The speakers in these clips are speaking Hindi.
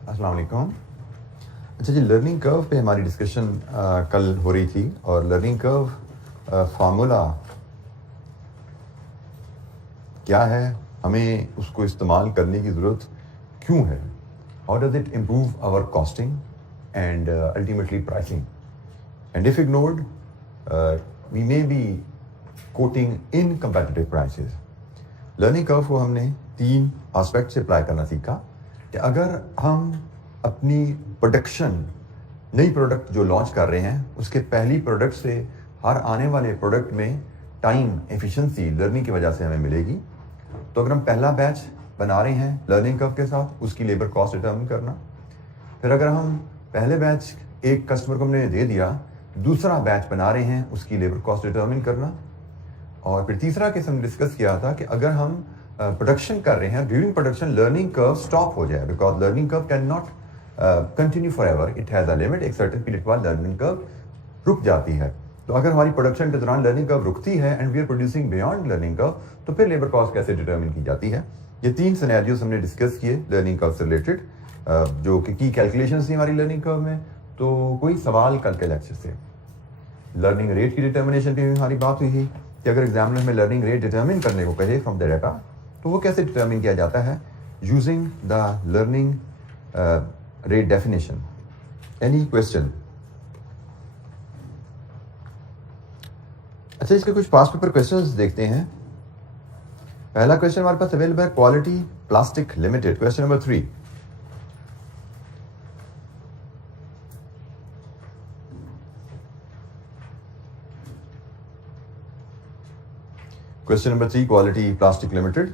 अस्सलाम वालेकुम। अच्छा जी, लर्निंग कर्व पे हमारी डिस्कशन कल हो रही थी और लर्निंग कर्व फार्मूला क्या है, हमें उसको इस्तेमाल करने की ज़रूरत क्यों है, how does it improve our costing and ultimately pricing, and if ignored we may be quoting in competitive prices. Learning curve को हमने 3 एस्पेक्ट से अप्लाई करना सीखा कि अगर हम अपनी प्रोडक्शन, नई प्रोडक्ट जो लॉन्च कर रहे हैं उसके पहली प्रोडक्ट से हर आने वाले प्रोडक्ट में टाइम एफिशिएंसी लर्निंग की वजह से हमें मिलेगी। तो अगर हम पहला बैच बना रहे हैं लर्निंग कर्व के साथ, उसकी लेबर कॉस्ट डिटर्मिन करना। फिर अगर हम पहले बैच एक कस्टमर को हमने दे दिया, दूसरा बैच बना रहे हैं उसकी लेबर कॉस्ट डिटर्मिन करना। और फिर तीसरा केस हमने डिस्कस किया था कि अगर हम प्रोडक्शन कर रहे हैं, during production learning curve stop हो जाए, because learning curve can not continue for ever, it has a limit. एक सर्टेन पीरियड बाद लर्निंग कर्व रुक जाती है। तो अगर हमारी प्रोडक्शन के दौरान लर्निंग कर्व रुकती है and we are producing beyond learning curve, तो फिर लेबर कॉस्ट कैसे डिटर्मिन की जाती है। ये 3 सिनेरियोज हमने डिस्कस किए लर्निंग कर्व से रिलेटेड, जो कि की कैलकुलेशन थी हमारी लर्निंग कर्व में। तो कोई सवाल कल के लेक्चर से लर्निंग रेट की डिटर्मिनेशन की हमारी बात हुई कि अगर एग्जामिनर में लर्निंग रेट डिटर्मिन करने को कहे फ्रॉम द डाटा, तो वो कैसे डिटर्मिन किया जाता है using the learning rate definition. Any question? अच्छा, इसके कुछ पास पेपर क्वेश्चंस देखते हैं। पहला क्वेश्चन हमारे पास अवेलेबल है, quality plastic limited, question number 3। Question number 3, quality plastic limited.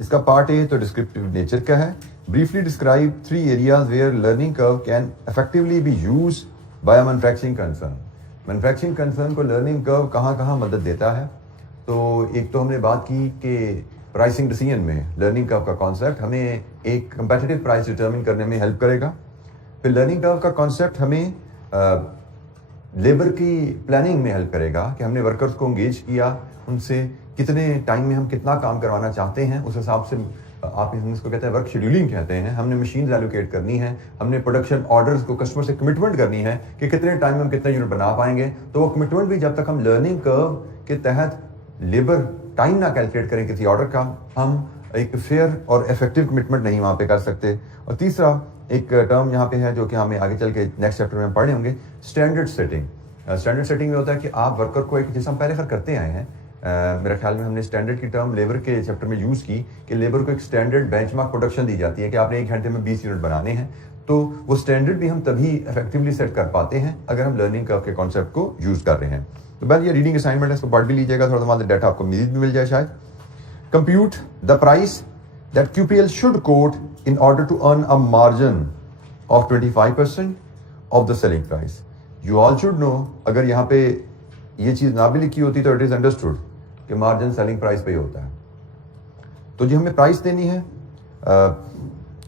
इसका पार्ट ए तो डिस्क्रिप्टिव नेचर का है। Briefly describe 3 areas where learning curve can effectively be used by a manufacturing concern. Manufacturing concern को लर्निंग कर्व कहाँ कहाँ मदद देता है। तो एक तो हमने बात की कि प्राइसिंग डिसीजन में लर्निंग कर्व का कॉन्सेप्ट हमें एक कंपेटिटिव प्राइस डिटर्मिन करने में हेल्प करेगा। फिर लर्निंग कर्व का कॉन्सेप्ट हमें लेबर की प्लानिंग में हेल्प करेगा कि हमने वर्कर्स को एंगेज किया, उनसे कितने टाइम में हम कितना काम करवाना चाहते हैं, उस हिसाब से आप इसको कहते हैं वर्क शेड्यूलिंग कहते हैं। हमने मशीन एलोकेट करनी है, हमने प्रोडक्शन ऑर्डर्स को कस्टमर से कमिटमेंट करनी है कि कितने टाइम में हम कितना यूनिट बना पाएंगे। तो वो कमिटमेंट भी जब तक हम लर्निंग कर्व के तहत लेबर टाइम ना कैलकुलेट करें किसी ऑर्डर का, हम एक फेयर और इफेक्टिव कमिटमेंट नहीं वहाँ पे कर सकते। और तीसरा एक टर्म यहाँ पे है जो कि हमें आगे चल के नेक्स्ट चैप्टर में पढ़ने होंगे, स्टैंडर्ड सेटिंग। स्टैंडर्ड सेटिंग में होता है कि आप वर्कर को एक, जैसे हम पहले फिर करते आए हैं, मेरे ख्याल में हमने स्टैंडर्ड की टर्म लेबर के चैप्टर में यूज़ की कि लेबर को एक स्टैंडर्ड बेंचमार्क प्रोडक्शन दी जाती है कि आपने 1 घंटे में 20 यूनिट बनाने हैं। तो वो स्टैंडर्ड भी हम तभी इफेक्टिवली सेट कर पाते हैं अगर हम लर्निंग कर्व के कॉन्सेप्ट को यूज़ कर रहे हैं। तो पहले ये रीडिंग असाइनमेंट है, इसको पढ़ भी लीजिएगा, थोड़ा सा डाटा आपको भी मिल जाए शायद। Compute the price that QPL should quote in order to earn a margin of 25% of the selling price. You all should know, अगर यहाँ पे ये चीज़ ना भी लिखी होती तो इट इज़ अंडरस्टूड कि मार्जिन सेलिंग प्राइस पे ही होता है। तो जो हमें प्राइस देनी है,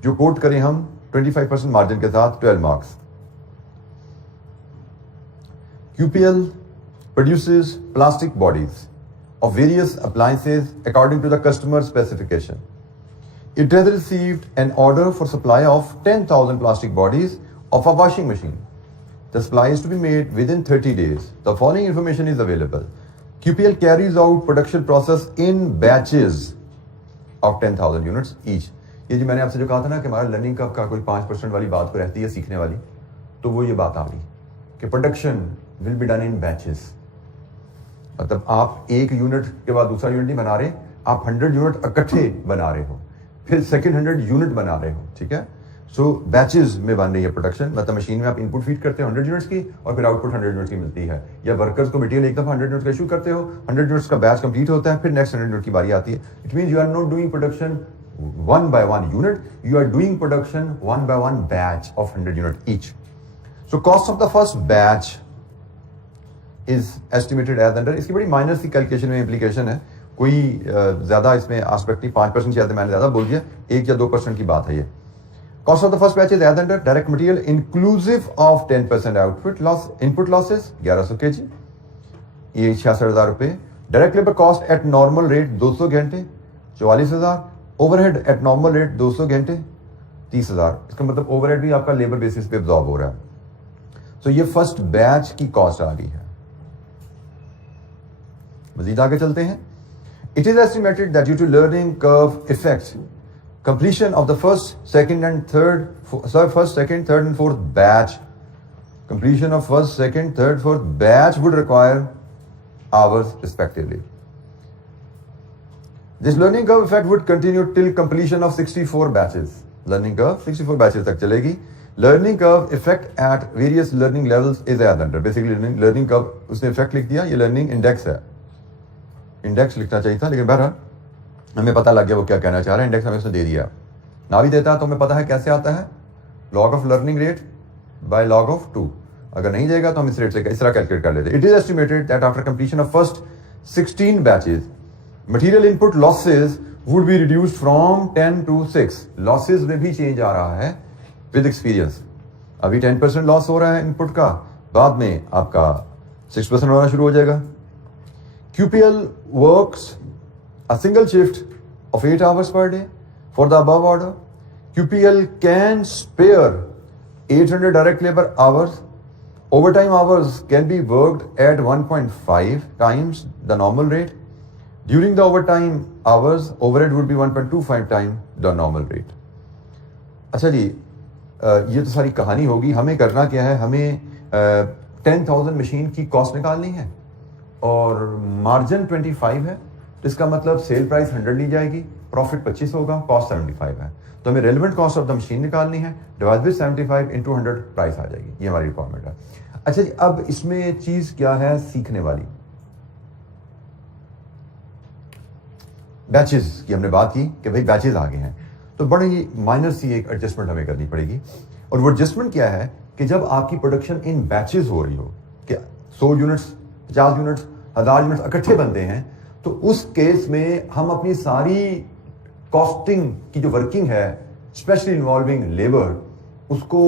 जो कोट करें हम 25% मार्जिन के साथ 12 marks. QPL produces plastic bodies of various appliances according to the customer specification. It has received an order for supply of 10,000 plastic bodies of a washing machine. The supply is to be made within 30 days. The following information is available. QPL carries out production process in batches of 10,000 units each. ये जो मैंने आपसे जो कहा था ना कि हमारा लर्निंग कर्व का कोई 5% वाली बात को रहती है सीखने वाली, तो वो ये बात आ गई कि production will be done in batches. मतलब आप एक यूनिट के बाद दूसरा यूनिट नहीं बना रहे, आप 100 यूनिट इकट्ठे बना रहे हो, फिर सेकंड 100 यूनिट बना रहे हो, ठीक है। सो बैचेस में बन रही है प्रोडक्शन। मतलब मशीन में आप इनपुट फीड करते हो 100 यूनिट्स की और फिर आउटपुट 100 यूनिट्स की मिलती है। या वर्कर्स को मटेरियल एक दफा 100 यूनिट्स का इशू करते हो, 100 यूनिट्स का बैच कंप्लीट होता है, फिर नेक्स्ट 100 यूनिट की बारी आती है। It means you are not doing production 1 by 1 unit, you are doing production 1 by 1 batch of 100 unit each. So cost of the first batch is estimated as under, इसकी बड़ी माइनर सी कैलकुलेशन में इम्प्लीकेशन है, कोई ज्यादा इसमें एस्पेक्ट नहीं। 5% शायद मैंने ज्यादा बोल दिया, 1 या 2% की बात है ये। Cost of the first batch is as under direct material inclusive of 10% output loss, input losses 1100 kg, ये 66,000 रुपए। Direct labour cost at normal rate 200 घंटे 44,000। ओवरहेड एट नॉर्मल रेट 200 घंटे 30,000, इसका मतलब ओवरहेड भी आपका लेबर बेसिस पे अब्जॉर्ब हो रहा है। तो ये फर्स्ट बैच की कॉस्ट आ गई है। मजीद आगे चलते हैं। It is estimated that due to learning curve effect completion of the first, second and fourth batch, completion of first, second, third, fourth batch would require hours respectively. This learning curve effect would continue till completion of 64 batches. Learning curve 64 batches तक चलेगी। Learning curve effect at various learning levels is as under. Basically learning curve उसने effect लिख दिया, ये learning index है। index लिखना चाहिए था, लेकिन बहरहाल हमें पता लग गया वो क्या कहना चाह रहा है। इंडेक्स हमें उसने दे दिया, ना भी देता तो हमें पता है कैसे आता है, log of learning rate by log of 2। अगर नहीं देगा तो हम इस रेट से इस तरह कैलकुलेट कर लेते। It is estimated that after completion of first 16 batches material input losses would be reduced from 10 to 6। Losses में भी चेंज आ रहा है विद एक्सपीरियंस। अभी 10% लॉस हो रहा है इनपुट का, बाद में आपका 6% होना शुरू हो जाएगा। QPL works a single shift of 8 hours per day for the above order. QPL can spare 800 direct labor hours. Overtime hours can be worked at 1.5 times the normal rate. During the overtime hours, overhead would be 1.25 times the normal rate. अच्छा जी, ये तो सारी कहानी होगी। हमें करना क्या है, हमें 10,000 मशीन की कॉस्ट निकालनी है और मार्जिन 25 है, तो इसका मतलब सेल प्राइस 100 ली जाएगी, प्रॉफिट 25 होगा, कॉस्ट 75 है। तो हमें relevant cost of the machine निकालनी है, डिवाइड बाय 75 into 100 प्राइस आ जाएगी। ये हमारी रिक्वायरमेंट है। अच्छा जी, अब इसमें चीज क्या है सीखने वाली, बैचेस की हमने बात की कि भाई बैचेस आ गए हैं, तो बड़ी ही माइनर सी एक एडजस्टमेंट हमें करनी पड़ेगी। और वो एडजस्टमेंट क्या है कि जब आपकी प्रोडक्शन इन बैचेस हो रही हो कि 100 यूनिट्स, 50 यूनिट्स, 1000 यूनिट्स इकट्ठे बनते हैं, तो उस केस में हम अपनी सारी कॉस्टिंग की जो वर्किंग है, स्पेशली इन्वॉल्विंग लेबर, उसको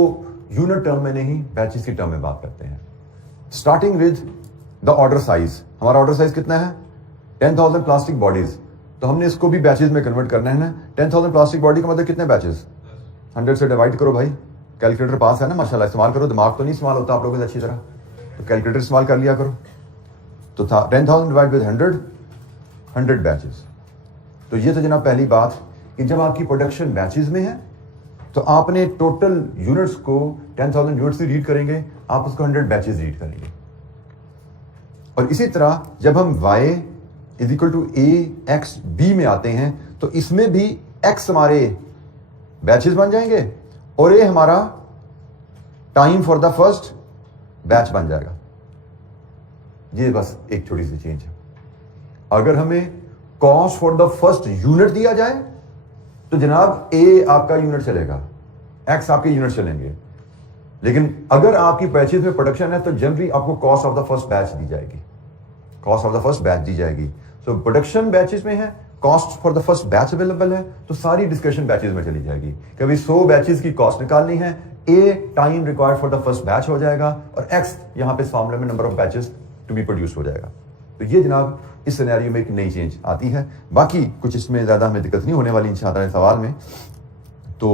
यूनिट टर्म में नहीं बैचेस की टर्म में बात करते हैं। Starting with the order size. हमारा ऑर्डर साइज कितना है? 10,000 प्लास्टिक बॉडीज, तो हमने इसको भी बैचेस में कन्वर्ट करना है ना। 10,000 प्लास्टिक बॉडी का मतलब कितने बैचेस? 100 से डिवाइड करो भाई। कैलकुलेटर पास है ना माशाल्लाह, इस्तेमाल करो। दिमाग तो नहीं इस्तेमाल होता आप लोगों से अच्छी तरह, तो कैलकुलेटर इस्तेमाल कर लिया करो। तो था 10,000 डिवाइड विद 100 बैचेस। तो ये तो जनाब पहली बात कि जब आपकी प्रोडक्शन बैचेस में है तो आपने टोटल यूनिट्स को 10,000 यूनिट्स से रीड करेंगे, आप उसको 100 बैचेस रीड करेंगे। और इसी तरह जब हम y is equal to AXB में आते हैं तो इसमें भी x हमारे बैचेस बन जाएंगे और A हमारा time for the first batch बन जाएगा। ये बस एक छोटी सी चेंज है। अगर हमें cost for the first unit दिया जाए तो जनाब A आपका यूनिट चलेगा, X आपके यूनिट चलेंगे। लेकिन अगर आपकी बैचेस में प्रोडक्शन है तो जनरली आपको cost of the first batch दी जाएगी, cost of the first batch दी जाएगी। तो प्रोडक्शन बैचेस में है, cost for the first batch available है, तो सारी डिस्कशन बैचेस में चली जाएगी। कभी 100 बैचेस की कॉस्ट निकालनी है, A time required for the first batch हो जाएगा और X यहां पे इस मामले में number of batches to be produce हो जाएगा। तो ये जनाब इस सिनेरियो में एक नई चेंज आती है। बाकी कुछ इसमें ज्यादा हमें दिक्कत नहीं होने वाली इंशाअल्लाह सवाल में। तो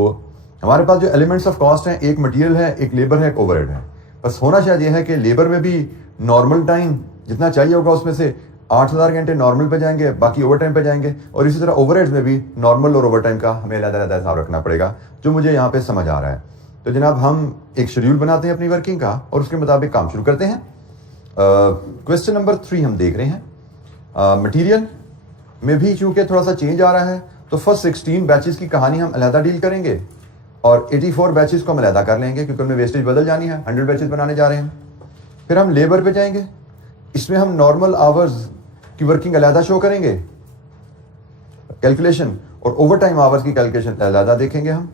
हमारे पास जो एलिमेंट्स ऑफ कॉस्ट हैं, एक मटेरियल है, एक लेबर है, एक ओवरहेड है। बस होना शायद यह है कि लेबर में भी नॉर्मल टाइम जितना चाहिए होगा उसमें से 8,000 घंटे नॉर्मल पे जाएंगे, बाकी ओवर टाइम पे जाएंगे। और इसी तरह ओवरहेड्स में भी नॉर्मल और ओवर टाइम का हमें अलग-अलग हिसाब रखना पड़ेगा, जो मुझे यहाँ पे समझ आ रहा है। तो जनाब हम एक शेड्यूल बनाते हैं अपनी वर्किंग का और उसके मुताबिक काम शुरू करते हैं। क्वेश्चन नंबर 3 हम देख रहे हैं। मटेरियल में भी चूंकि थोड़ा सा चेंज आ रहा है तो फर्स्ट 16 बैचेस की कहानी हम अलहदा डील करेंगे और 84 बैचेस को हम अलहदा कर लेंगे क्योंकि उनमें वेस्टेज बदल जानी है। 100 बैचेस बनाने जा रहे हैं। फिर हम लेबर पे जाएंगे, इसमें हम नॉर्मल आवर्स की वर्किंग अलहदा शो करेंगे कैलकुलेशन, और ओवर टाइम आवर्स की कैलकुलेशन अलहदा देखेंगे हम।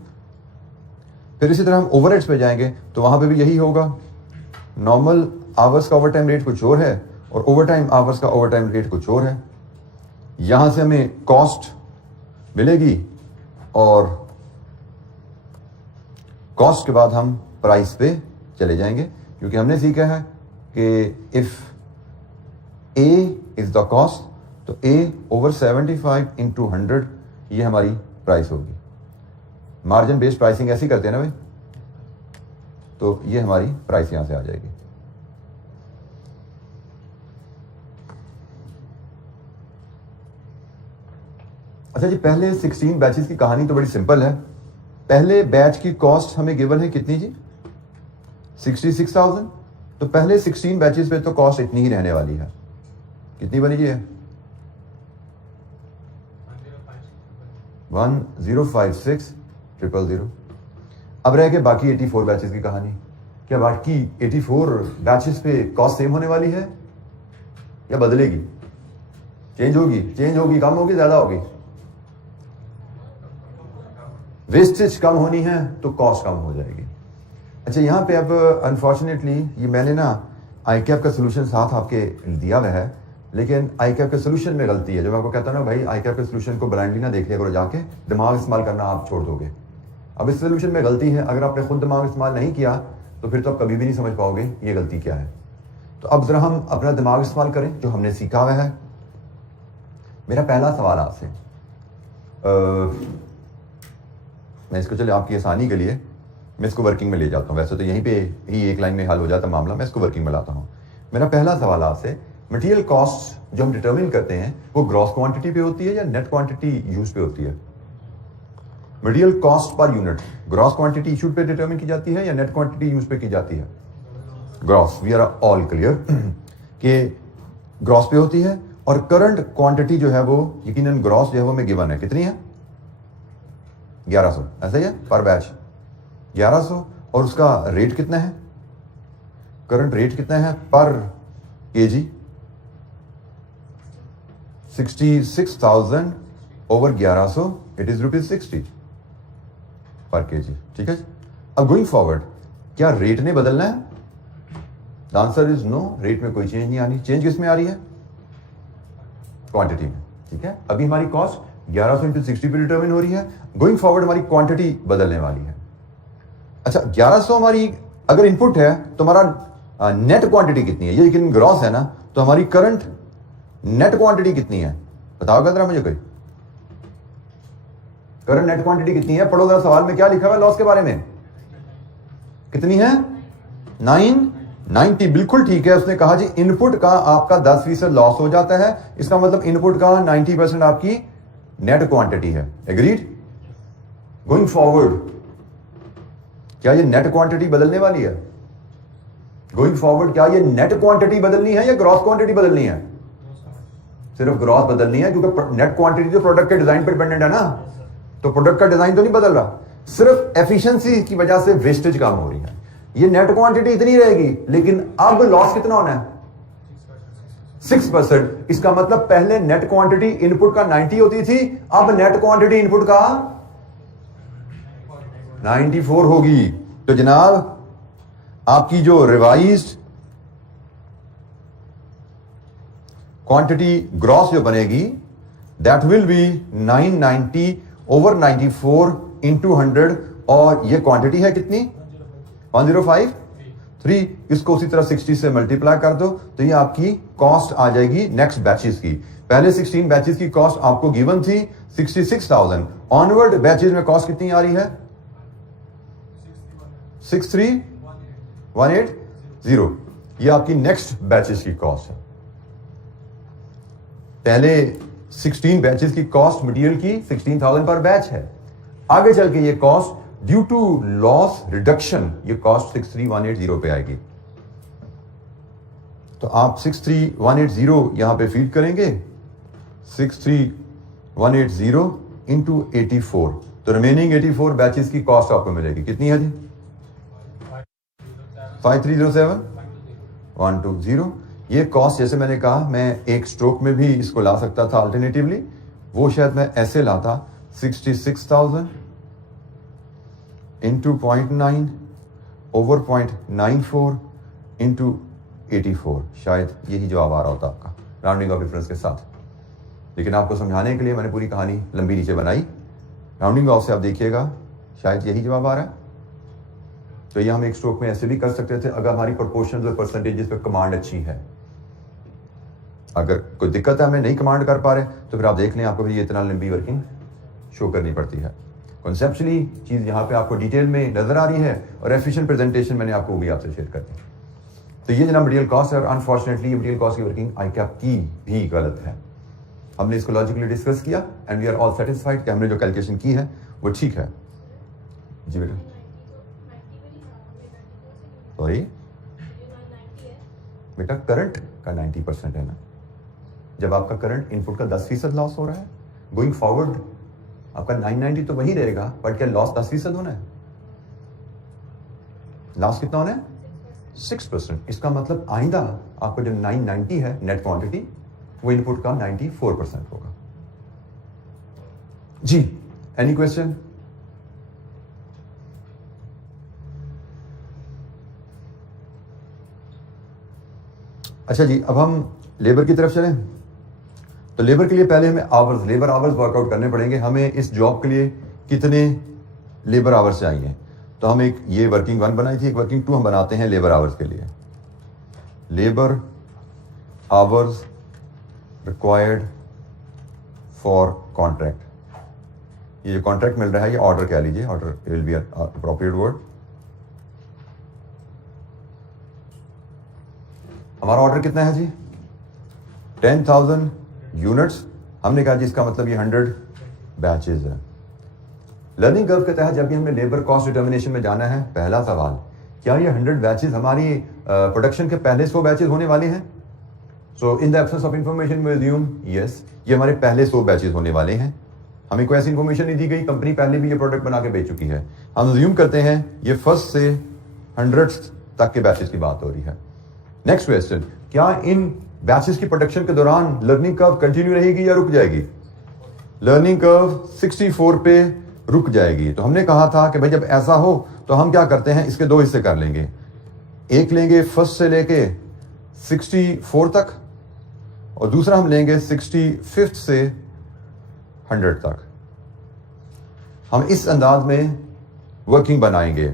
फिर इसी तरह हम ओवरहेड्स पे जाएंगे तो वहां पे भी यही होगा, नॉर्मल आवर्स का ओवर टाइम रेट कुछ और है और ओवर टाइम आवर्स का ओवर टाइम रेट कुछ और है। यहां से हमें कॉस्ट मिलेगी और कॉस्ट के बाद हम प्राइस पे चले जाएंगे क्योंकि हमने सीखा है कि if A is the cost तो A ओवर 75 into 100 ये हमारी प्राइस होगी। मार्जिन बेस्ड प्राइसिंग ऐसी करते हैं ना भाई, तो ये हमारी प्राइस यहां से आ जाएगी। अच्छा जी, पहले 16 बैचेस की कहानी तो बड़ी सिंपल है। पहले बैच की कॉस्ट हमें गिवन है कितनी जी? 66,000। तो पहले 16 बैचेस पे तो कॉस्ट इतनी ही रहने वाली है। कितनी बनी जी है? 1056,000। अब रह गए बाकी 84 बैचेस की कहानी। क्या बाकी 84 बैचेस पे कॉस्ट सेम होने वाली है या बदलेगी? चेंज होगी, कम होगी, ज्यादा होगी? वेस्टेज कम होनी है तो कॉस्ट कम हो जाएगी। अच्छा, यहां पे अब अनफॉर्चुनेटली ये मैंने ना आईकैप का सोल्यूशन साथ आपके दिया हुआ है, लेकिन आईकैप के सोल्यूशन में गलती है। जो मैं आपको कहता हूं ना भाई, आईकैप के सोल्यूशन को ब्लाइंडली ना देख लिया करो, जाके दिमाग इस्तेमाल करना आप छोड़ दोगे। अब इस सोल्यूशन में गलती है, अगर आपने खुद दिमाग इस्तेमाल नहीं किया तो फिर तो आप कभी भी नहीं समझ पाओगे ये गलती क्या है। तो अब जरा हम अपना दिमाग इस्तेमाल करें जो हमने सीखा हुआ है। मेरा पहला सवाल आपसे, मैं इसको चले आपकी आसानी के लिए मैं इसको वर्किंग में ले जाता हूँ। वैसे तो यहीं पे ही एक लाइन में हल हो जाता मामला, मैं इसको वर्किंग में लाता हूँ। मेरा पहला सवाल आपसे, मटेरियल कॉस्ट जो हम डिटरमिन करते हैं वो ग्रॉस क्वांटिटी पे होती है या नेट क्वांटिटी यूज पे होती है? Material cost per unit gross quantity issued पे डिटरमिन की जाती है या नेट क्वांटिटी यूज पे की जाती है? Gross. We are all clear कि ग्रॉस पे होती है। और करंट क्वांटिटी जो है वो यकीनन ग्रॉस जो है वो में गिवन है। कितनी है? 1100, ऐसा ही है पर बैच 1100। और उसका रेट कितना है? करंट रेट कितना है पर केजी? 66,000 ओवर 1100, इट इज ₹60 पर केजी। ठीक है। अब गोइंग फॉरवर्ड क्या रेट ने बदलना है? The answer is no, rate में कोई चेंज नहीं आनी। चेंज किस में आ रही है? क्वांटिटी में। ठीक है। अभी हमारी कॉस्ट 1100 इंटू 60 पे डिटरमिन हो रही है। गोइंग फॉरवर्ड हमारी क्वांटिटी बदलने वाली है। अच्छा, 1100 हमारी अगर इनपुट है तो हमारा नेट क्वांटिटी कितनी है? ये लेकिन ग्रॉस है ना, तो हमारी करंट नेट क्वांटिटी कितनी है? बताओगे जरा मुझे कोई? करंट नेट क्वांटिटी कितनी है? पढ़ो जरा सवाल में क्या लिखा हुआ है लॉस के बारे में। कितनी है? 990। बिल्कुल ठीक है। उसने कहा जी इनपुट का आपका 10% लॉस हो जाता है, इसका मतलब इनपुट का 90% आपकी नेट क्वांटिटी है। एग्रीड? गोइंग फॉरवर्ड क्या ये नेट क्वांटिटी बदलने वाली है? गोइंग फॉरवर्ड क्या ये नेट क्वांटिटी बदलनी है या ग्रॉस क्वांटिटी बदलनी है? सिर्फ ग्रॉस बदलनी है, क्योंकि नेट क्वांटिटी तो प्रोडक्ट के डिजाइन पर डिपेंडेंट है ना, तो प्रोडक्ट का डिजाइन तो नहीं बदल रहा, सिर्फ एफिशिएंसी की वजह से वेस्टेज कम हो रही है। ये नेट क्वांटिटी इतनी रहेगी, लेकिन अब लॉस कितना होना है? 6%। इसका मतलब पहले नेट क्वांटिटी इनपुट का 90 होती थी, अब नेट क्वांटिटी इनपुट का 94 होगी। तो जनाब आपकी जो रिवाइज्ड क्वांटिटी ग्रॉस जो बनेगी that will be 990 over 94 into 100। और ये क्वांटिटी है कितनी? 1053। इसको उसी तरह 60 से मल्टीप्लाई कर दो तो ये आपकी कॉस्ट आ जाएगी नेक्स्ट बैचेस की। पहले 16 बैचेस की कॉस्ट आपको गिवन थी 66,000। ऑनवर्ड बैचेस में कॉस्ट कितनी आ रही है? 63,180। ये आपकी नेक्स्ट बैचेस की कॉस्ट है। पहले 16 बैचेस की कॉस्ट मटेरियल की 16,000 पर बैच है। आगे चल के ये cost due to loss reduction ये कॉस्ट 63,180 पे आएगी। तो आप 63,180 यहां पे फीड करेंगे, 63,180 इंटू 84, तो रिमेनिंग 84 बैचेस की कॉस्ट आपको मिलेगी। कितनी है जी? 5307,120। ये कॉस्ट जैसे मैंने कहा मैं एक स्ट्रोक में भी इसको ला सकता था अल्टरनेटिवली, वो शायद मैं ऐसे लाता 66,000 इंटू 0.9 ओवर 0.94 इंटू 84। शायद यही जवाब आ रहा होता आपका राउंडिंग ऑफ डिफरेंस के साथ। लेकिन आपको समझाने के लिए मैंने पूरी कहानी लंबी नीचे बनाई। राउंडिंग ऑफ से आप देखिएगा शायद यही जवाब आ रहा है। तो ये हम एक स्ट्रोक में ऐसे भी कर सकते थे अगर हमारी प्रोपोर्शंस और परसेंटेजेस पे कमांड अच्छी है। अगर कोई दिक्कत है हमें नहीं कमांड कर पा रहे तो फिर आप देख लें, आपको भी ये इतना लंबी वर्किंग शो करनी पड़ती है। कॉन्सेप्चुअली चीज़ यहाँ पे आपको डिटेल में नजर आ रही है और एफिशिएंट प्रेजेंटेशन मैंने आपको भी आपसे शेयर कर दी। तो ये जनाब मटेरियल कॉस्ट है और अनफॉर्चुनेटली मटेरियल कॉस्ट की वर्किंग ICAP की भी गलत है। हमने इसको लॉजिकली डिस्कस किया and we are all satisfied कि हमने जो कैलकुलेशन की है वो ठीक है। जी बेटा, सॉरी बेटा, करंट का 90% है ना। जब आपका करंट इनपुट का 10% लॉस हो रहा है, गोइंग फॉरवर्ड आपका 990 तो वही रहेगा, बट क्या लॉस 10% होना है? लॉस कितना होना है? 6%। इसका मतलब आइंदा आपका जो 990 है नेट क्वांटिटी, वो इनपुट का 94% होगा। जी, एनी क्वेश्चन? अच्छा जी, अब हम लेबर की तरफ चलें। तो लेबर के लिए पहले हमें आवर्स, लेबर आवर्स वर्कआउट करने पड़ेंगे। हमें इस जॉब के लिए कितने लेबर आवर्स चाहिए? तो हम एक ये वर्किंग 1 बनाई थी, एक वर्किंग 2 हम बनाते हैं लेबर आवर्स के लिए। Labour hours required for contract. ये जो कॉन्ट्रैक्ट मिल रहा है ये ऑर्डर कह लीजिए, order will be appropriate word. हमारा ऑर्डर कितना है जी? 10,000 यूनिट्स। हमने कहा जी इसका मतलब ये 100 बैचेस है। लर्निंग कर्व के तहत जब भी हमने लेबर कॉस्ट डिटर्मिनेशन में जाना है, पहला सवाल, क्या ये 100 बैचेस हमारी प्रोडक्शन के पहले 100 बैचेस होने वाले हैं? So in the absence of information we assume yes, ये हमारे पहले 100 बैचेस होने वाले हैं। हमें कोई ऐसी इंफॉर्मेशन नहीं दी गई, कंपनी पहले भी ये प्रोडक्ट बना के बेच चुकी है। हम अज्यूम करते हैं ये फर्स्ट से 100 तक के बैचेस की बात हो रही है। नेक्स्ट क्वेश्चन, क्या इन बैचेस की प्रोडक्शन के दौरान लर्निंग कर्व कंटिन्यू रहेगी या रुक जाएगी? लर्निंग कर्व 64 पे रुक जाएगी। तो हमने कहा था कि भाई जब ऐसा हो तो हम क्या करते हैं, इसके 2 हिस्से कर लेंगे। एक लेंगे फर्स्ट से लेके 64 तक और दूसरा हम लेंगे 65 से 100 तक। हम इस अंदाज में वर्किंग बनाएंगे।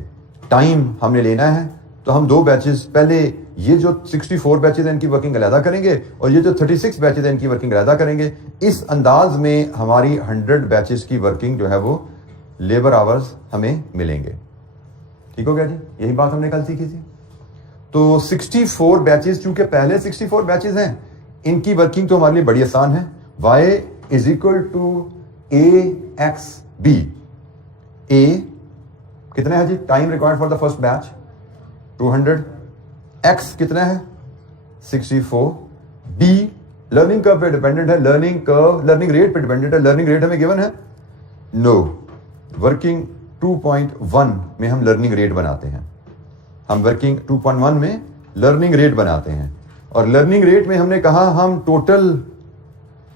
टाइम हमने लेना है तो हम 2 बैचेस, पहले ये जो 64 बैचेस हैं इनकी वर्किंग अलहदा करेंगे और ये जो 36 बैचेस हैं इनकी वर्किंग अलहदा करेंगे। इस अंदाज में हमारी 100 बैचेस की वर्किंग जो है वो लेबर आवर्स हमें मिलेंगे। ठीक हो गया जी, यही बात हमने कल सीखी थी। तो 64 बैचेस, चूंकि पहले 64 बैचेस हैं, इनकी वर्किंग तो हमारे लिए बड़ी आसान है। y is equal to AXB। A कितना है जी? Time required for the first batch 200। X कितना है? 64। B लर्निंग कर्व पे डिपेंडेंट है, लर्निंग रेट पे डिपेंडेंट है। लर्निंग रेट हमें गिवन है? नो। वर्किंग 2.1 में हम लर्निंग रेट बनाते हैं। हम वर्किंग 2.1 में लर्निंग रेट बनाते हैं और लर्निंग रेट में हमने कहा हम टोटल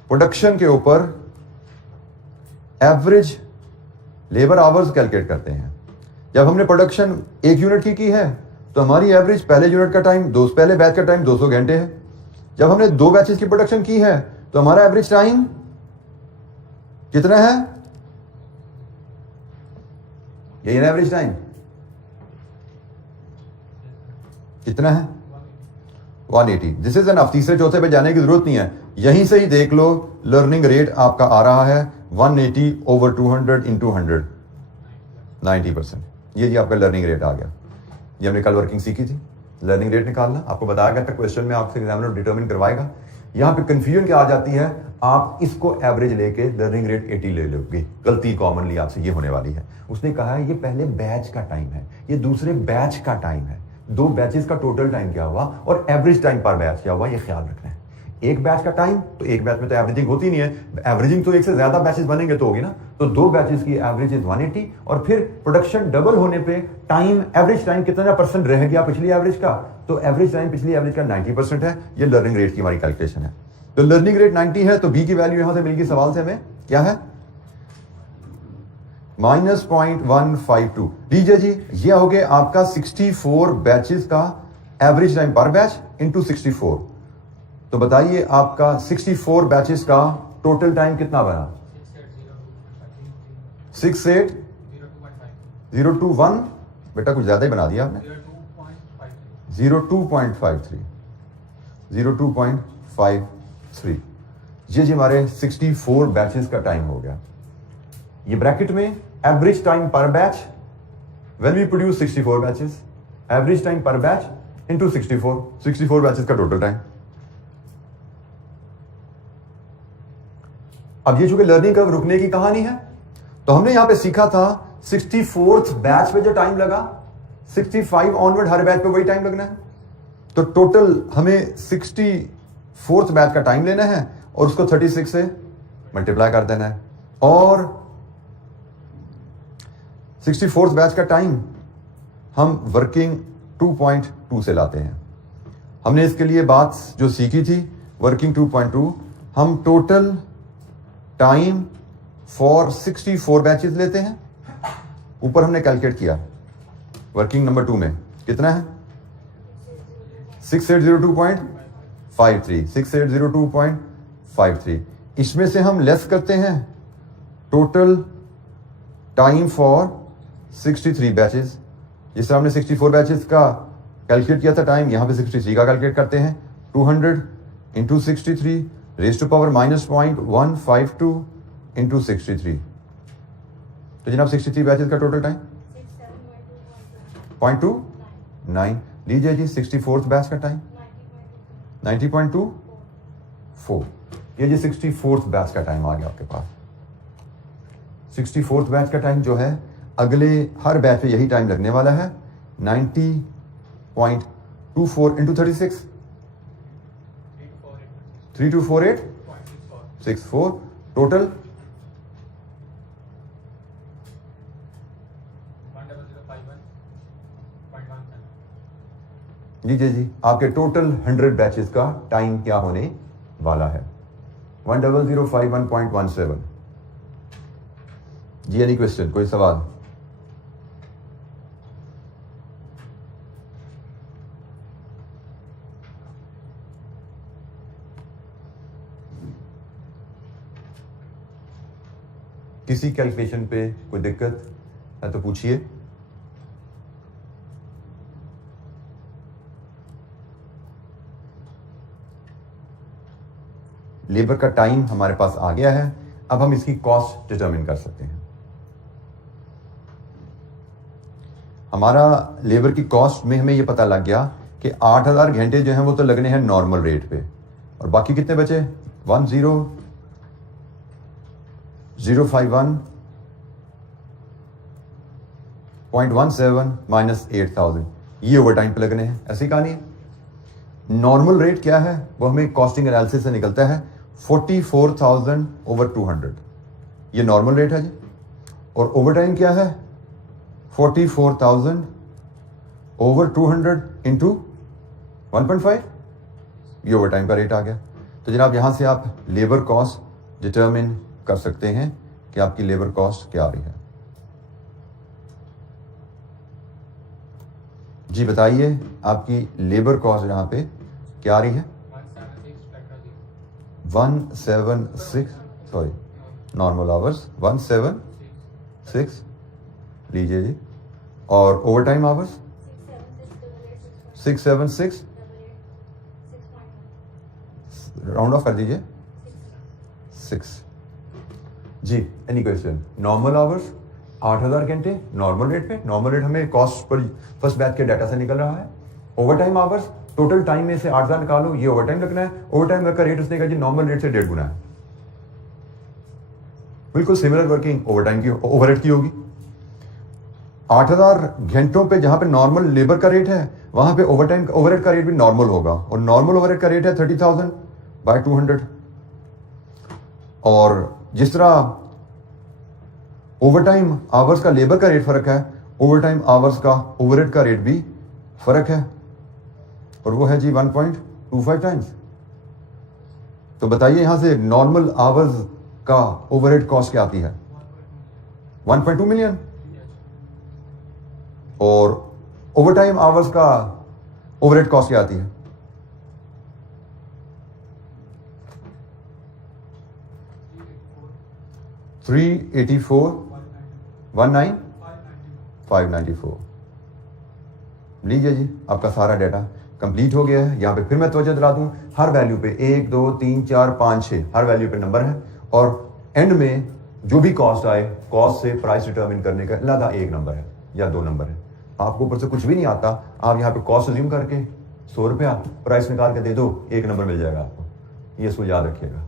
प्रोडक्शन के ऊपर एवरेज लेबर आवर्स कैलकुलेट करते हैं। जब हमने प्रोडक्शन 1 यूनिट की है तो हमारी एवरेज पहले यूनिट का टाइम, पहले बैच का टाइम 200 घंटे है। जब हमने 2 बैचेस की प्रोडक्शन की है तो हमारा एवरेज टाइम कितना है? यही ना एवरेज टाइम कितना है? 180। This is enough. तीसरे चौथे पे जाने की जरूरत नहीं है, यहीं से ही देख लो। लर्निंग रेट आपका आ रहा है 180 ओवर 200 इंटू 100, 90%। ये जी आपका लर्निंग रेट आ गया। ये हमने कल वर्किंग सीखी थी, लर्निंग रेट निकालना। आपको बताया गया था क्वेश्चन में, आपसे एग्जामिनर डिटरमिन करवाएगा। यहाँ पे कंफ्यूजन क्या आ जाती है, आप इसको एवरेज लेके लर्निंग रेट 80 ले लोगे। गलती कॉमनली आपसे ये होने वाली है। उसने कहा है ये पहले बैच का टाइम है, ये दूसरे बैच का टाइम है। 2 बैचेस का टोटल टाइम क्या हुआ और एवरेज टाइम पर बैच क्या हुआ, ये ख्याल रखना है। एक बैच का टाइम, तो एक बैच में तो एवरेजिंग होती नहीं है, एवरेजिंग तो एक से ज्यादा बैचेस बनेंगे तो होगी ना। तो 2 बैचेस की एवरेज इज 180 और फिर प्रोडक्शन डबल होने पे टाइम, एवरेज टाइम कितना % रह गया पिछली एवरेज का, तो एवरेज टाइम पिछली एवरेज का 90% है। ये लर्निंग रेट की हमारी कैलकुलेशन है। तो लर्निंग रेट 90 है तो बी की वैल्यू यहां से मिल गई सवाल से हमें, क्या है? -0.152। लीजिए जी, ये हो गया आपका 64 बैचेस का average time per batch into 64। तो बताइए आपका 64 बैचेस का टोटल टाइम कितना बना? 68021। बेटा कुछ ज्यादा ही बना दिया आपने। 02.53। ये जी हमारे 64 बैचेस का टाइम हो गया। ये ब्रैकेट में average time per batch when we produce 64 batches, average time per batch into 64 batches का टोटल टाइम। अब ये चूंकि लर्निंग कर्व रुकने की कहानी है, तो हमने यहां पे सीखा था 64th बैच पे जो टाइम लगा, 65 ऑनवर्ड हर बैच पे वही टाइम लगना है। तो टोटल हमें 64th बैच का टाइम लेना है और उसको 36 से मल्टीप्लाई कर देना है, और 64th बैच का टाइम हम वर्किंग 2.2 से लाते हैं। हमने इसके लिए बात जो सीखी थी वर्किंग 2.2, हम टोटल टाइम फॉर 64 बैचेस लेते हैं। ऊपर हमने कैलकुलेट किया वर्किंग नंबर 2 में कितना है 6802.53, 6802.53। इसमें से हम लेस करते हैं टोटल टाइम फॉर 63 बैचेस। जिस तरह हमने 64 बैचेस का कैलकुलेट किया था टाइम, यहां पे 63 का कैलकुलेट करते हैं। 200 into 63 raise to power -0.152 into 63। तो जनाब 63 बैचेस का टोटल टाइम 0.29 लीजिए जी। 64th बैच का टाइम 90.24। ये जी 64th बैच का टाइम आ गया आपके पास। 64th बैच का टाइम जो है अगले हर बैच पे यही टाइम लगने वाला है 90.24 इंटू 36 3248.64 टोटल 10051.17। जी आपके टोटल 100 बैचेस का टाइम क्या होने वाला है 10051.17। जी एनी क्वेश्चन, कोई सवाल? किसी कैलकुलेशन पे कोई दिक्कत है तो पूछिए। लेबर का टाइम हमारे पास आ गया है, अब हम इसकी कॉस्ट डिटरमिन कर सकते हैं। हमारा लेबर की कॉस्ट में हमें यह पता लग गया कि 8000 घंटे जो हैं वो तो लगने हैं नॉर्मल रेट पे, और बाकी कितने बचे 100,051.17 माइनस 8000 ये ओवर टाइम पे लगने हैं। ऐसी कहानी है। नॉर्मल रेट क्या है वो हमें कॉस्टिंग एनालिसिस से निकलता है 44,000/200, ये नॉर्मल रेट है जी। और ओवर टाइम क्या है 44,000/200 इंटू 1.5, ये ओवर टाइम का रेट आ गया। तो जनाब यहां से आप लेबर कॉस्ट डिटरमिन कर सकते हैं कि आपकी लेबर कॉस्ट क्या आ रही है। जी बताइए आपकी लेबर कॉस्ट यहां पे क्या आ रही है 176, सॉरी नॉर्मल आवर्स 176 लीजिए जी, और over time hours 676, round off कर दीजिए 6 जी। Any question? नॉर्मल आवर्स 8000 घंटे नॉर्मल रेट पे, नॉर्मल रेट हमें कॉस्ट पर फर्स्ट बैच के डाटा से निकल रहा है। Over time hours total time में से 8000 निकालो, ये ओवर टाइम लगना है। ओवर टाइम का रेट उसने कहा जी नॉर्मल रेट से 1.5 गुना है। बिल्कुल सिमिलर वर्किंग ओवर टाइम की ओवरहेड की होगी। 8000 घंटों पे जहां पे नॉर्मल लेबर का रेट है वहां पे ओवर टाइम ओवरहेड का रेट भी नॉर्मल होगा, और नॉर्मल ओवरहेड का रेट है 30,000/200। और जिस तरह ओवर टाइम आवर्स का लेबर का रेट फर्क है, ओवर टाइम आवर्स का ओवरहेड का रेट भी फर्क है, और वो है जी 1.25 टाइम्स। तो बताइए यहां से नॉर्मल आवर्स का ओवरहेड कॉस्ट क्या आती है 1.2 मिलियन, और ओवर टाइम आवर्स का ओवरहेड कॉस्ट क्या आती है 384,594। लीजिए जी आपका सारा डाटा कंप्लीट हो गया है। यहां पे फिर मैं तवज्जो दिला दूं, हर वैल्यू पे 1 2 3 4 5 6 हर वैल्यू पे नंबर है, और एंड में जो भी कॉस्ट आए, कॉस्ट से प्राइस डिटरमिन करने का लादा एक नंबर है या 2 नंबर है। आपको ऊपर से कुछ भी नहीं आता, आप यहाँ पे कॉस्ट अज्यूम करके 100 रुपया प्राइस निकाल के दे दो, एक नंबर मिल जाएगा आपको। ये असूल याद रखिएगा,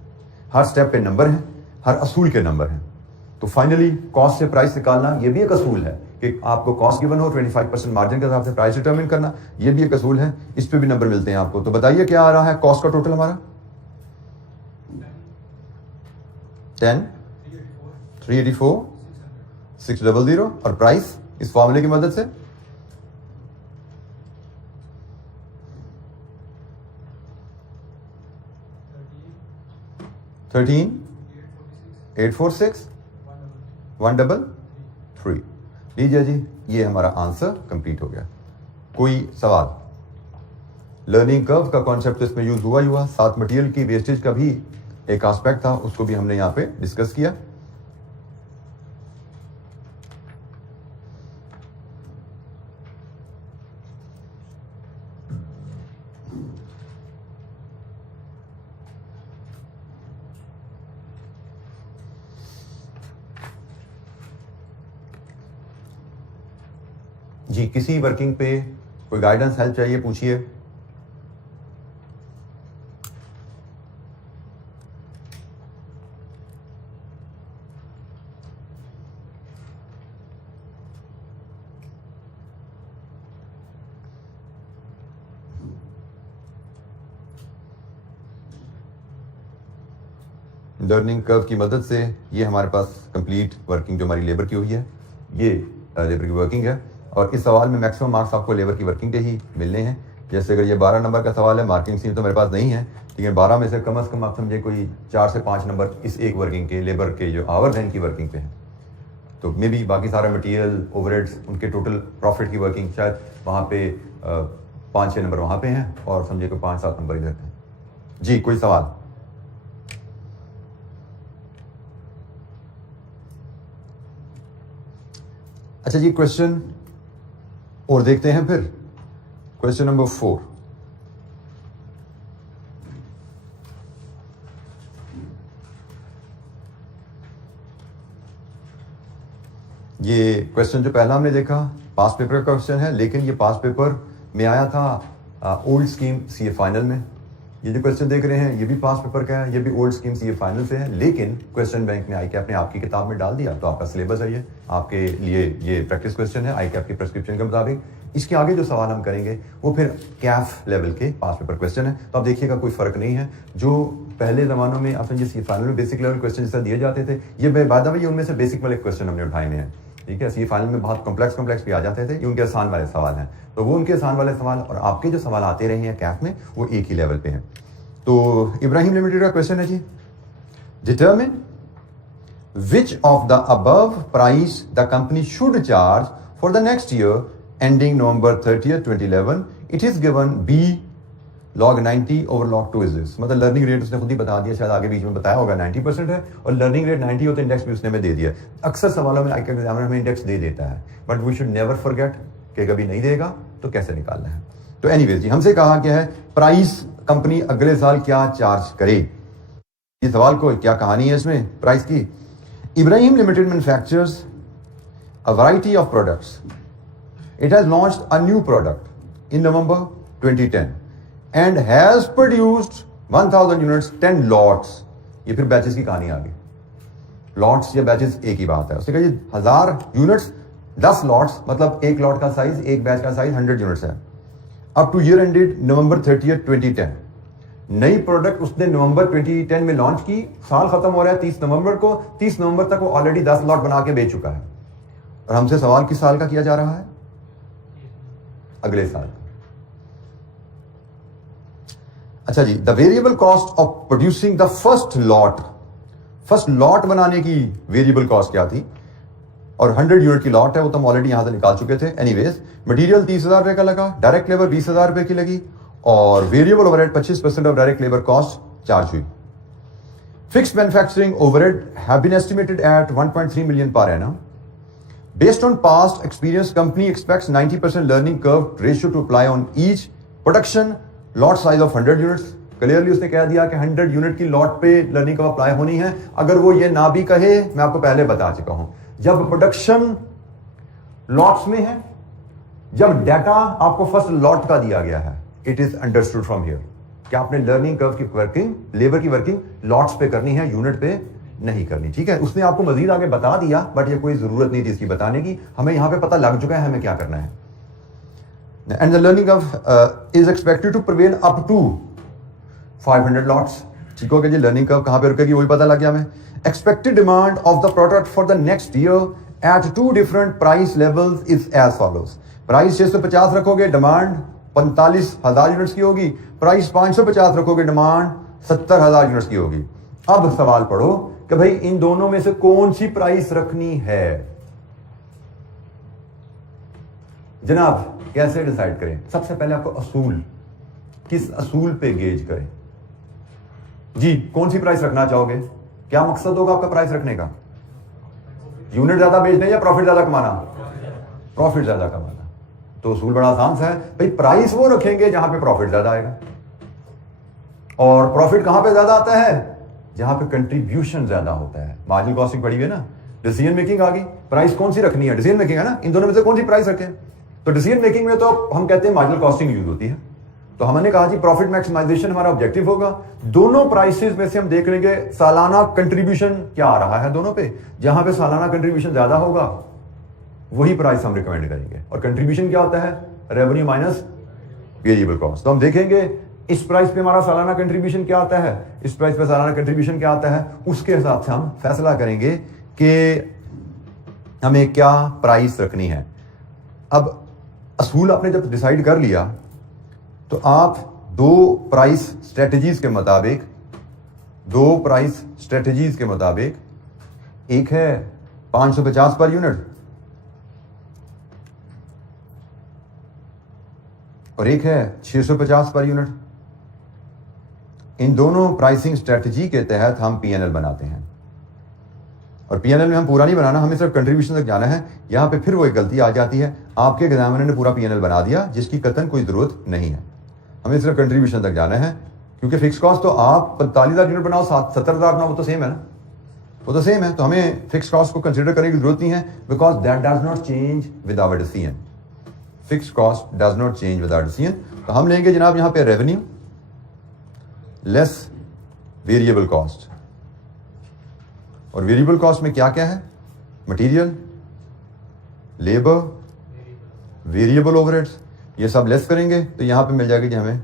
हर स्टेप पे नंबर है, हर असूल के नंबर हैं। तो फाइनली कॉस्ट से प्राइस निकालना ये भी एक असूल है कि आपको कॉस्ट गिवन हो, 25% मार्जिन के हिसाब से प्राइस डिटरमिन करना, ये भी एक असूल है। इस पे भी नंबर मिलते हैं आपको। तो बताइए क्या आ रहा है कॉस्ट का टोटल हमारा? 10 384 600 और प्राइस इस फॉर्मूले की मदद से 13,846 133। लीजिए जी, ये हमारा आंसर कंप्लीट हो गया। कोई सवाल? लर्निंग कर्व का कॉन्सेप्ट इसमें यूज हुआ ही हुआ, साथ मटेरियल की वेस्टेज का भी एक एस्पेक्ट था, उसको भी हमने यहां पे डिस्कस किया। जी, किसी वर्किंग पे कोई गाइडेंस हेल्प चाहिए पूछिए। लर्निंग कर्व की मदद से ये हमारे पास कंप्लीट वर्किंग जो हमारी लेबर की हुई है, ये लेबर की वर्किंग है। और इस सवाल में मैक्सिमम मार्क्स आपको लेबर की वर्किंग के ही मिलने हैं। जैसे अगर ये 12 नंबर का सवाल है, मार्किंग स्कीम तो मेरे पास नहीं है, लेकिन 12 में से कम आप समझे कोई 4 से 5 नंबर इस एक वर्किंग के, लेबर के जो आवर्स हैं की वर्किंग पे हैं। तो मे बी बाकी सारा मटेरियल, ओवरहेड्स, उनके टोटल प्रॉफिट की वर्किंग शायद वहाँ पे 5-6 नंबर वहाँ पे हैं और समझे को 5-7 नंबर इधर हैं। जी, कोई सवाल? अच्छा जी, क्वेश्चन और देखते हैं फिर। Question number 4। ये क्वेश्चन जो पहला हमने देखा पास पेपर का क्वेश्चन है, लेकिन ये पास पेपर में आया था ओल्ड स्कीम सीए फाइनल में। ये जो क्वेश्चन देख रहे हैं ये भी पास पेपर का है, ये भी ओल्ड स्कीम सीए फाइनल से है, लेकिन क्वेश्चन बैंक ने आईकैप ने आपकी किताब में डाल दिया, तो आपका सिलेबस है ये आपके लिए, ये प्रैक्टिस क्वेश्चन है आईकैप की प्रेस्क्रिप्शन के मुताबिक। इसके आगे जो सवाल हम करेंगे वो फिर कैफ लेवल के पास पेपर क्वेश्चन है। तो आप देखिएगा कोई फर्क नहीं है। जो पहले जमानों में आप समझिए सीए फाइनल में बेसिक लेवल क्वेश्चन जैसा दिए जाते थे, ये बाय द वे उनमें से बेसिक वाले क्वेश्चन हमने उठाए हैं। ठीक है, सीए फाइनल में बहुत कॉम्प्लेक्स भी आ जाते थे, ये उनके आसान वाले सवाल हैं। तो वो उनके आसान वाले सवाल और आपके जो सवाल आते रहे हैं कैफ में, वो एक ही लेवल पे हैं। तो इब्राहिम लिमिटेड का क्वेश्चन है जी, determine which of the above price the company should charge for the next year ending November 30th 2011। It is given b log 90 over log 2 is this. मतलब लर्निंग रेट उसने खुद ही बता दिया, शायद आगे बीच में बताया होगा 90% है, और लर्निंग रेट 90 हो तो इंडेक्स भी उसने में दे दिया। अक्सर सवालों में आईकैप एग्जामिनर हमें इंडेक्स दे देता है, but we should never forget कि कभी नहीं देगा तो कैसे निकालना है। तो एनीवेज जी, हमसे कहा क्या है, प्राइस कंपनी अगले साल क्या चार्ज करे। ये सवाल को क्या कहानी है इसमें प्राइस की। Ibrahim limited manufactures a variety of products. It has launched a new product in November 2010 and has produced 1000 units 10 lots. ये फिर बैचेस की कहानी आ गई। लॉट्स या बैचेस एक ही बात है। उसने कहा 1000 यूनिट्स 10 लॉट्स, मतलब एक लॉट का साइज, एक बैच का साइज 100 यूनिट्स है। Up two year ended November 30th 2010। नई प्रोडक्ट उसने नवंबर 2010 में लॉन्च की, साल खत्म हो रहा है 30 नवंबर को, 30 नवंबर तक वो ऑलरेडी 10 लॉट बना के बेच चुका है। और हमसे सवाल किस साल का किया जा रहा है? अगले साल। अच्छा जी, the variable cost of producing the first lot बनाने की वेरिएबल कॉस्ट क्या थी? और 100 यूनिट की लॉट है, वो तो हम ऑलरेडी यहां से निकाल चुके थे। एनीवेज, मटेरियल 30,000 रुपए का लगा, डायरेक्ट लेबर 20,000 रुपए की लगी, और variable overhead 25% of direct labour cost charge हुई। Fixed manufacturing overhead have been estimated at 1.3 million per annum. Based on past experience, company expects 90% learning curve ratio to apply on each production lot size of 100 units. Clearly उसने कह दिया कि 100 यूनिट की लॉट पे लर्निंग कर्व अप्लाई होनी है। अगर वो ये ना भी कहे, मैं आपको पहले बता चुका हूं, जब प्रोडक्शन लॉट्स में है, जब डाटा आपको फर्स्ट लॉट का दिया गया है, it is understood from here कि आपने लर्निंग कर्व की वर्किंग, लेबर की वर्किंग लॉट्स पे करनी है, यूनिट पे नहीं करनी। ठीक है, उसने आपको मजीद आगे बता दिया, बट ये कोई जरूरत नहीं थी इसकी बताने की, हमें यहां पे पता लग चुका है हमें क्या करना है। And the learning curve is expected to prevail up to 500 lots. ठीक हो गया जी, लर्निंग कर्व कहां पे रुकेगी वही पता लग गया हमें। Expected demand of the product for the next year at 2 different price levels is as follows. Price 650 रखोगे, डिमांड 45,000 यूनिट्स की होगी। प्राइस 550 रखोगे, डिमांड 70,000 यूनिट्स की होगी। अब सवाल पढ़ो कि भाई इन दोनों में से कौन सी प्राइस रखनी है। जनाब कैसे डिसाइड करें? सबसे पहले आपको असूल, किस असूल पे गेज करें जी? कौन सी प्राइस रखना चाहोगे? क्या मकसद होगा आपका प्राइस रखने का? यूनिट ज्यादा बेचने या प्रॉफिट ज्यादा कमाना? प्रॉफिट ज्यादा कमाना। तो असूल बड़ा आसान सा है भाई, प्राइस वो रखेंगे जहां पे प्रॉफिट ज्यादा आएगा। और प्रॉफिट कहां पे ज्यादा आता है? जहां पे कंट्रीब्यूशन ज्यादा होता है। मार्जिनल कॉस्टिंग पड़ी हुई है ना, डिसीजन मेकिंग आ गई। प्राइस कौन सी रखनी है? डिसीजन मेकिंग है ना, इन दोनों में से कौन सी प्राइस रखें? तो डिसीजन मेकिंग में तो हम कहते हैं मार्जिनल कॉस्टिंग यूज होती है। तो हमने कहा जी प्रॉफिट मैक्सिमाइजेशन हमारा ऑब्जेक्टिव होगा। दोनों प्राइसेस में से हम देख लेंगे सालाना कंट्रीब्यूशन क्या आ रहा है दोनों पे। जहां पे सालाना कंट्रीब्यूशन ज्यादा होगा वही प्राइस हम रिकमेंड करेंगे। और कंट्रीब्यूशन क्या होता है? Revenue minus variable cost. तो हम देखेंगे इस प्राइस पे हमारा सालाना कंट्रीब्यूशन क्या आता है, इस प्राइस पे सालाना कंट्रीब्यूशन क्या आता है, उसके हिसाब से हम फैसला करेंगे कि हमें क्या प्राइस रखनी है। अब असूल आपने जब डिसाइड कर लिया तो आप दो प्राइस स्ट्रेटजीज के मुताबिक, एक है 550 पर यूनिट और एक है 650 पर यूनिट। इन दोनों प्राइसिंग स्ट्रेटजी के तहत हम पीएनएल बनाते हैं। और पीएनएल में हम पूरा नहीं बनाना, हमें सिर्फ कंट्रीब्यूशन तक जाना है। यहां पे फिर वो एक गलती आ जाती है, आपके एग्जामिनर ने पूरा पीएनएल बना दिया जिसकी कतन कोई जरूरत नहीं है। हमें सिर्फ कंट्रीब्यूशन तक जाना है, क्योंकि फिक्स कॉस्ट तो आप 45,000 यूनिट बनाओ, 70,000 बनाओ, वो तो सेम है ना, वो तो सेम है। तो हमें फिक्स कॉस्ट को कंसिडर करने की जरूरत नहीं है, because that does not change with our decision. Fix cost does not change with our decision. तो हम लेंगे जनाब यहां पे रेवेन्यू लेस वेरिएबल कॉस्ट। और वेरिएबल कॉस्ट में क्या क्या है? मटेरियल, लेबर, वेरिएबल ओवरहेड्स, ये सब लेस करेंगे तो यहां पे मिल जाएगी जी हमें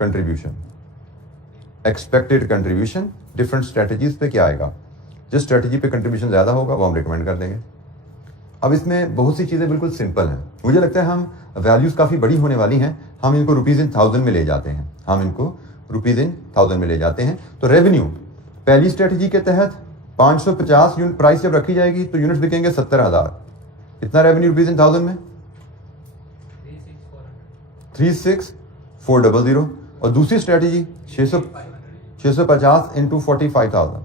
contribution, expected contribution. Different strategies पे क्या आएगा, जिस स्ट्रेटजी पे कंट्रीब्यूशन ज्यादा होगा वो हम रिकमेंड कर देंगे। अब इसमें बहुत सी चीजें बिल्कुल सिंपल हैं। मुझे लगता है हम वैल्यूज काफी बड़ी होने वाली हैं, हम इनको रुपीज इन 1000 में ले जाते हैं, तो रेवेन्यू पहली स्ट्रेटजी के तहत 550 यूनिट प्राइस जब रखी जाएगी तो यूनिट्स बिकेंगे 70,000। कितना रेवेन्यू रुपीज इन 1000 में? 36,400। और दूसरी स्ट्रेटजी 650 इंटू 45,000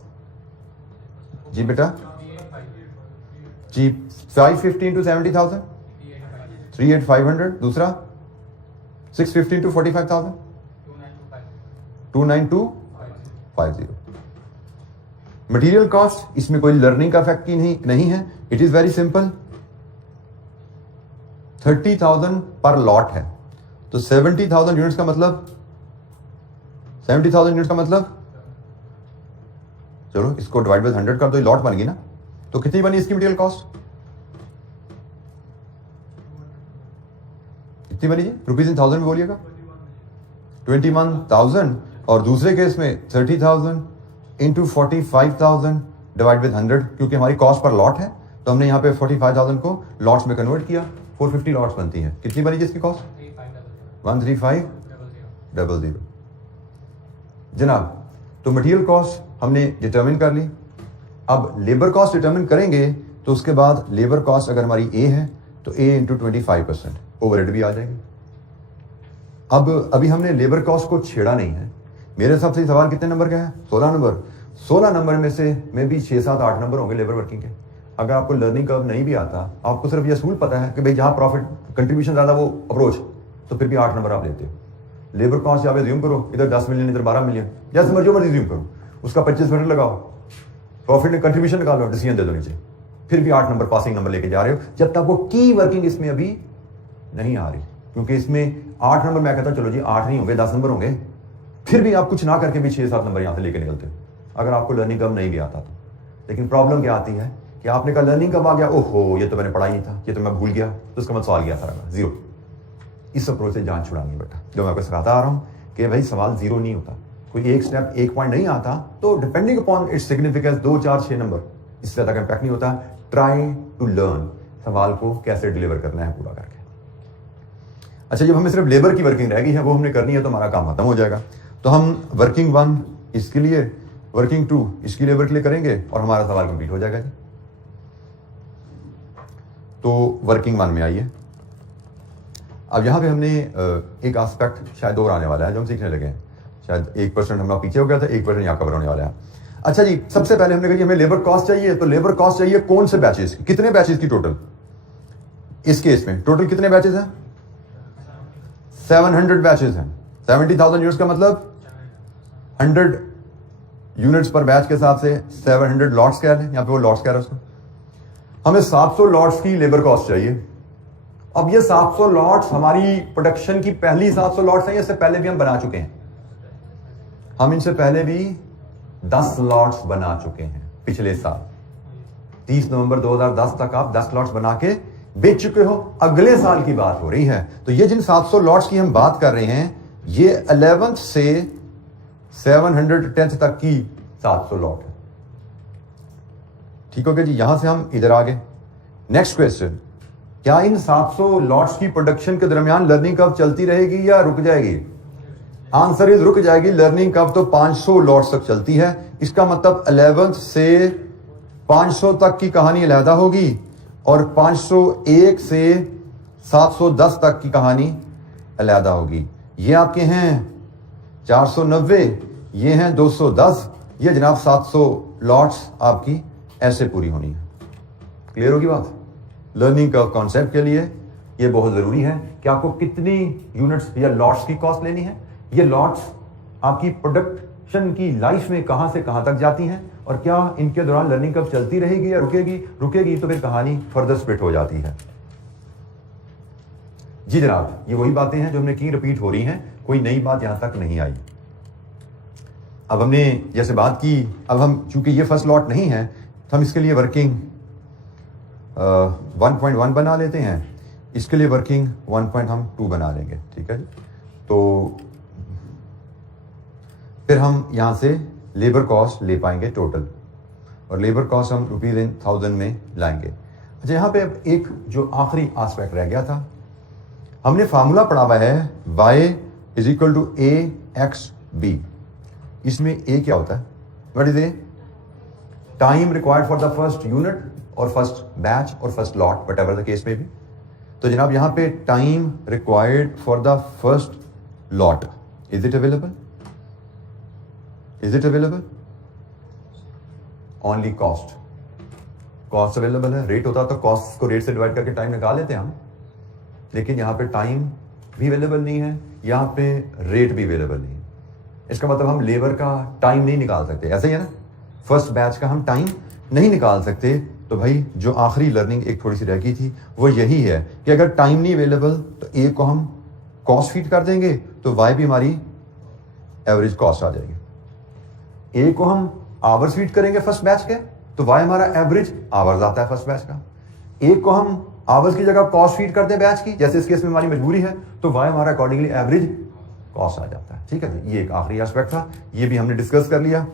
जी बेटा जी, 550 इंटू 70,000 38,500। दूसरा 650 इंटू 45,000 29250। मटेरियल कॉस्ट, इसमें कोई लर्निंग का फैक्ट नहीं है, इट इज वेरी सिंपल। 30,000 पर लॉट है, तो 70,000 यूनिट्स का मतलब 70,000 यूनिट्स का मतलब, चलो इसको डिवाइड बाय 100 कर दो, लॉट बन गई ना। तो कितनी बनी इसकी मटेरियल कॉस्ट? कितनी बनी जी? रुपीज इन 1000 में बोलिएगा 21,000। और दूसरे केस में 30,000 इंटू 45,000 डिवाइड विद 100, क्योंकि हमारी कॉस्ट पर लॉट है तो हमने यहाँ पे 45,000 को लॉट्स में कन्वर्ट किया, 450 लॉट्स बनती हैं। कितनी बनी जिसकी कॉस्ट? 13500 जनाब। तो मटेरियल कॉस्ट हमने डिटरमिन कर ली। अब लेबर कॉस्ट डिटरमिन करेंगे तो उसके बाद लेबर कॉस्ट अगर हमारी ए है तो ए इंटू 25%, ओवरहेड भी आ जाएगी। अब अभी हमने लेबर कॉस्ट को छेड़ा नहीं है। मेरे हिसाब से सवाल कितने नंबर का है? 16 नंबर। 16 नंबर में से मे भी 6, 7, 8 नंबर होंगे लेबर वर्किंग के। अगर आपको लर्निंग कर्व नहीं भी आता, आपको सिर्फ ये असूल पता है कि भाई जहां प्रॉफिट कंट्रीब्यूशन ज्यादा वो अप्रोच, तो फिर भी 8 नंबर आप लेते हो। लेबर कॉस्ट यहाँ पे ज्यूम करो, इधर 10 मिलियन इधर 12 मिलियन, जैसे मर्जी ज्यूम करो, उसका 25% लगाओ, प्रॉफिट में कंट्रीब्यूशन निकालो, डिसीजन दे दो नीचे, फिर भी 8 नंबर पासिंग नंबर लेके जा रहे हो, जब तक वो की वर्किंग इसमें अभी नहीं आ रही। क्योंकि इसमें 8 नंबर, मैं कहता हूं चलो जी 8 नहीं होंगे 10 नंबर होंगे, फिर भी आप कुछ ना करके भी 6-7 नंबर यहां से लेके निकलते हो, अगर आपको लर्निंग कर्व नहीं भी आता तो। लेकिन प्रॉब्लम क्या आती है कि आपने कहा लर्निंग कर्व आ गया, ओहो ये तो मैंने पढ़ा ही नहीं था, ये तो मैं भूल गया, तो उसका मतलब सवाल गया सारा जीरो। इस अप्रोच से जान छुड़ानी बेटा, जो मैं आपको सिखाता आ रहा हूं कि भाई सवाल जीरो नहीं होता, कोई एक स्टेप एक पॉइंट नहीं आता तो depending upon its significance 2, 4, 6 number, इससे ज्यादा इंपैक्ट नहीं होता। ट्राई टू लर्न सवाल को कैसे डिलीवर करना है पूरा करके। अच्छा, जब हमें सिर्फ लेबर की वर्किंग रहेगी है वो हमने करनी है तो हमारा काम खत्म हो जाएगा। तो हम वर्किंग 1 इसके लिए, वर्किंग 2 इसकी लेबर के लिए करेंगे और हमारा सवाल कंप्लीट हो जाएगा जी। तो वर्किंग 1 में आइए। अब यहां पे हमने एक एस्पेक्ट शायद और आने वाला है जो हम सीखने लगे हैं, शायद 1% हमारा पीछे हो गया था, 1% यहां कवर होने वाला है। अच्छा जी, सबसे पहले हमने कहा हमें लेबर कॉस्ट चाहिए, तो लेबर कॉस्ट चाहिए कौन से बैचेस की, कितने बैचेस की टोटल, इस केस में टोटल कितने बैचेस हैं, 700 बैचेस हैं। 70,000 यूनिट्स का मतलब 100 यूनिट्स पर बैच के हिसाब से 700 लॉट्स कह लें, यहां पे वो लॉट्स कह रहा है उसको। हमें 700 लॉट्स की लेबर कॉस्ट चाहिए। अब ये 700 लॉट्स हमारी प्रोडक्शन की पहली 700 लॉट्स हैं, इससे पहले भी हम बना चुके हैं, हम इनसे पहले भी 10 लॉट्स बना चुके हैं पिछले साल। 30 नवंबर 2010 तक आप 10 लॉट्स बना के बेच चुके हो, अगले साल की बात हो रही है। तो ये जिन 700 लॉट्स की हम बात कर रहे हैं, ये 11th से 710th तक की 700 लॉट है। ठीक हो गया जी। यहां से हम इधर आ गए। नेक्स्ट क्वेश्चन, क्या इन 700 लॉट्स की प्रोडक्शन के दरमियान लर्निंग कर्व चलती रहेगी या रुक जाएगी? आंसर इज रुक जाएगी। लर्निंग कर्व तो 500 लॉट्स तक चलती है, इसका मतलब 11th से 500 तक की कहानी अलहदा होगी और 501 से 710 तक की कहानी अलहदा होगी। ये आपके हैं 490, ये हैं 210, ये जनाब 700 लॉट्स आपकी ऐसे पूरी होनी है। क्लियर होगी बात? लर्निंग कर्व कॉन्सेप्ट के लिए ये बहुत जरूरी है कि आपको कितनी यूनिट्स या लॉट्स की कॉस्ट लेनी है। ये लॉट्स आपकी प्रोडक्शन की लाइफ में कहां से कहां तक जाती हैं और क्या इनके दौरान लर्निंग कर्व चलती रहेगी या रुकेगी? रुकेगी तो फिर कहानी फर्दर स्प्लिट हो जाती है। जी जनाब, ये वही बातें हैं जो हमने की, रिपीट हो रही हैं, कोई नई बात यहां तक नहीं आई। अब हमने जैसे बात की, अब हम चूंकि ये फर्स्ट लॉट नहीं है तो हम इसके लिए वर्किंग 1.1 बना लेते हैं, इसके लिए वर्किंग 1.2 बना लेंगे। ठीक है जी। तो फिर हम यहां से लेबर कॉस्ट ले पाएंगे टोटल, और लेबर कॉस्ट हम ₹1000 में लाएंगे। अच्छा, यहां पे अब एक जो आखिरी एस्पेक्ट रह गया था, हमने फार्मूला पढ़ा हुआ है y = AXB। इसमें A क्या होता है? What is A? Time required for the first unit और फर्स्ट बैच और first lot, what ever the case में भी। तो जनाब यहां पे time required for the first lot, is it available? Is it available? Only cost, cost available है। रेट होता तो कॉस्ट को रेट से डिवाइड करके टाइम निकाल लेते हैं हम, लेकिन यहां पे टाइम भी अवेलेबल नहीं है, यहां पे रेट भी अवेलेबल नहीं है। इसका मतलब हम लेबर का टाइम नहीं निकाल सकते, ऐसे ही है ना, फर्स्ट बैच का हम टाइम नहीं निकाल सकते। तो भाई जो आखिरी लर्निंग एक थोड़ी सी रह गई थी वो यही है कि अगर टाइम नहीं अवेलेबल तो ए को हम कॉस्ट फीड कर देंगे तो वाई भी हमारी एवरेज कॉस्ट आ जाएगी। ए को हम आवर्स फीड करेंगे फर्स्ट बैच के तो वाई हमारा एवरेज आवर्स आता है फर्स्ट बैच का। ए को हम आवर्स की जगह कॉस्ट फीड करते हैं बैच की, जैसे इस केस में हमारी मजबूरी है, तो वाई हमारा अकॉर्डिंगली एवरेज कॉस्ट आ जाता है। ठीक है जी, ये एक आखिरी एस्पेक्ट था, ये भी हमने डिस्कस कर लिया।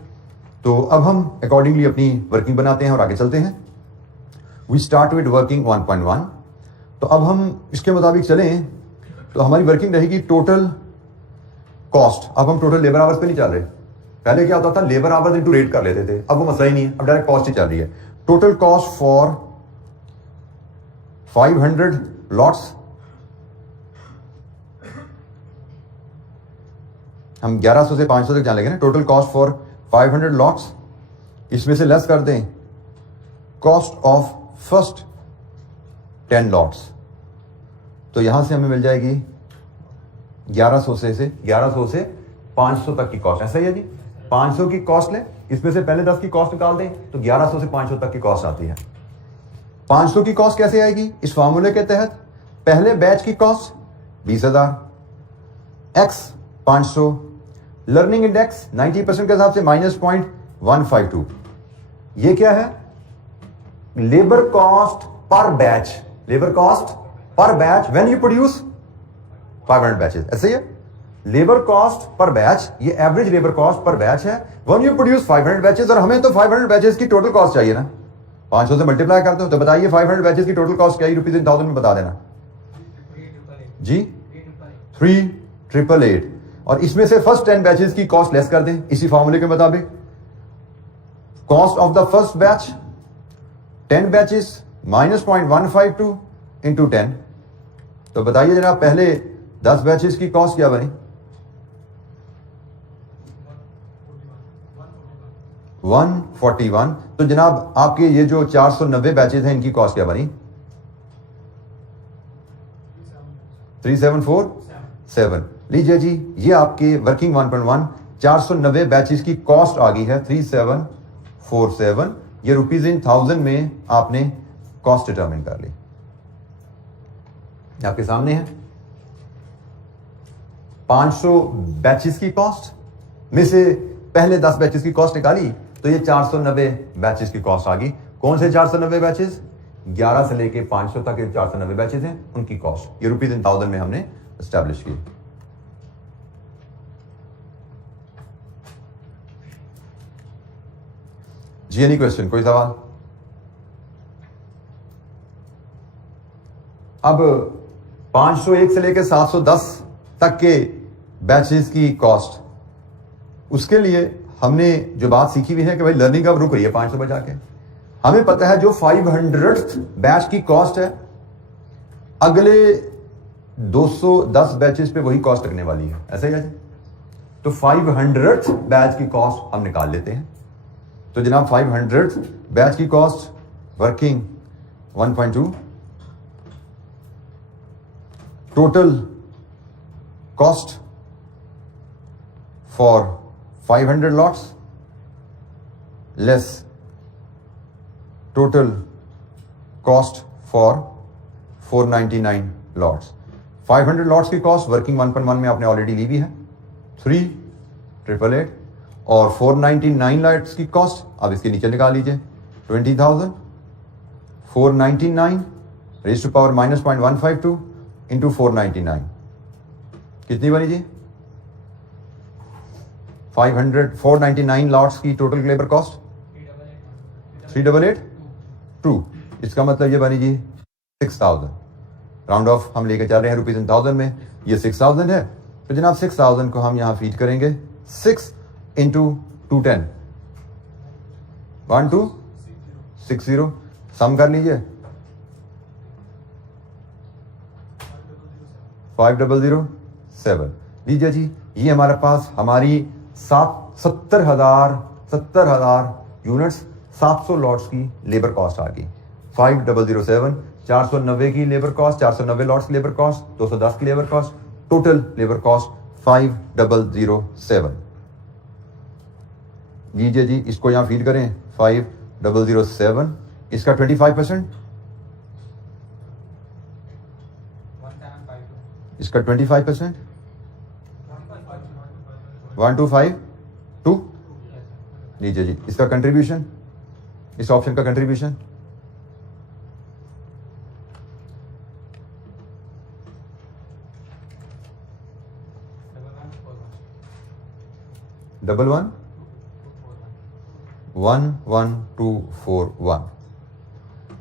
तो अब हम अकॉर्डिंगली अपनी वर्किंग बनाते हैं और आगे चलते हैं। We start with working 1.1। तो अब हम इसके मुताबिक चलें तो हमारी वर्किंग रहेगी टोटल कॉस्ट। अब हम टोटल लेबर आवर्स पे नहीं चल रहे, पहले क्या होता था लेबर आवर्स इनटू रेट कर लेते थे, अब वो मसला ही नहीं है, अब डायरेक्ट कॉस्ट ही चल रही है। टोटल कॉस्ट फॉर 500 लॉट्स, हम 1100 से 500 तक जाने लगे ना। टोटल कॉस्ट फॉर 500 लॉट्स, इसमें से लेस कर दें कॉस्ट ऑफ फर्स्ट 10 लॉट्स, तो यहां से हमें मिल जाएगी 1100 से 500 तक की कॉस्ट, ऐसा ही है जी। 500 की कॉस्ट लें, इसमें से पहले 10 की कॉस्ट निकाल दें तो 1100 से 500 तक की कॉस्ट आती है। 500 की कॉस्ट कैसे आएगी? इस फॉर्मूले के तहत पहले बैच की कॉस्ट 20,000 x 500, लर्निंग इंडेक्स 90% के हिसाब से -0.152। ये क्या है? Labour cost per batch, labour cost per batch when you produce 500 batches, ऐसे ही है। लेबर कॉस्ट पर बैच, ये average labour cost per batch है व्हेन यू प्रोड्यूस 500 बैचेस। और हमें तो 500 बैचेस की टोटल कॉस्ट चाहिए ना, 500 से मल्टीप्लाई करते हो तो बताइए 500 बैचेस की टोटल कॉस्ट क्या है रुपीज इन थाउजेंड में बता देना जी। 3,888। और इसमें से फर्स्ट 10 बैचेस की कॉस्ट लेस कर दें इसी फॉर्मूले के मुताबिक। Cost of the first batch 10 batches -0.152 into 10। तो बताइए जनाब पहले 10 बैचेस की कॉस्ट क्या बनी? 141। तो जनाब आपके ये जो 490 बैचेस हैं इनकी कॉस्ट क्या बनी? 3747। लीजिए जी, ये आपके वर्किंग 1.1 490 बैचेस की कॉस्ट आ गई है 3747। ये रुपीज इन थाउजेंड में आपने कॉस्ट डिटरमिन कर ली, आपके सामने है। 500 बैचेस की कॉस्ट में से पहले 10 बैचेस की कॉस्ट निकाली तो ये 490 बैचेस की कॉस्ट आ गई। कौन से 490 बैचेस? 11 से लेके 500 तक के 490 बैचेस हैं, उनकी कॉस्ट ये रुपीज इन थाउजेंड में हमने एस्टैब्लिश की। जी एनी क्वेश्चन, कोई सवाल? अब 501 से लेकर 710 तक के बैचेस की कॉस्ट, उसके लिए हमने जो बात सीखी हुई है कि भाई लर्निंग अब रुक रही है 500 बजा के। हमें पता है जो 500th बैच की कॉस्ट है अगले 210 बैचेस पे वही कॉस्ट लगने वाली है, ऐसा ही है। तो 500th बैच की कॉस्ट हम निकाल लेते हैं। तो जनाब 500th बैच की cost working 1.2, total cost for 500 lots less total cost for 499 lots. 500 lots की कॉस्ट वर्किंग 1.1 में आपने ऑलरेडी ली हुई है 3,888, और 499 लॉट्स की कॉस्ट अब इसके नीचे निकाल लीजिए 20,000 499 रेज़ टू पावर -0.152 इंटू 499 कितनी बनी जी? 499 लॉट्स की टोटल लेबर कॉस्ट 3,882। इसका मतलब ये बनी जी 6,000। राउंड ऑफ हम लेके चल रहे हैं रुपीज इन थाउजेंड में, ये 6,000 है। तो जनाब 6,000 को हम यहां फीड करेंगे 6 इंटू 210 1260, सम कर लीजिए 5007। लीजिए जी, ये हमारे पास हमारी 70,000 यूनिट्स 700 लॉट्स की लेबर कॉस्ट आ गई। 5007 490 की लेबर कॉस्ट, 490 लॉट्स की लेबर कॉस्ट, 210 की labour cost, total labour cost 5007। लीजिए जी, इसको यहां फीड करें 5007, इसका 25%, इसका 25%, 1252। लीजिए जी, इसका कंट्रीब्यूशन, इस ऑप्शन का कंट्रीब्यूशन डबल 11241।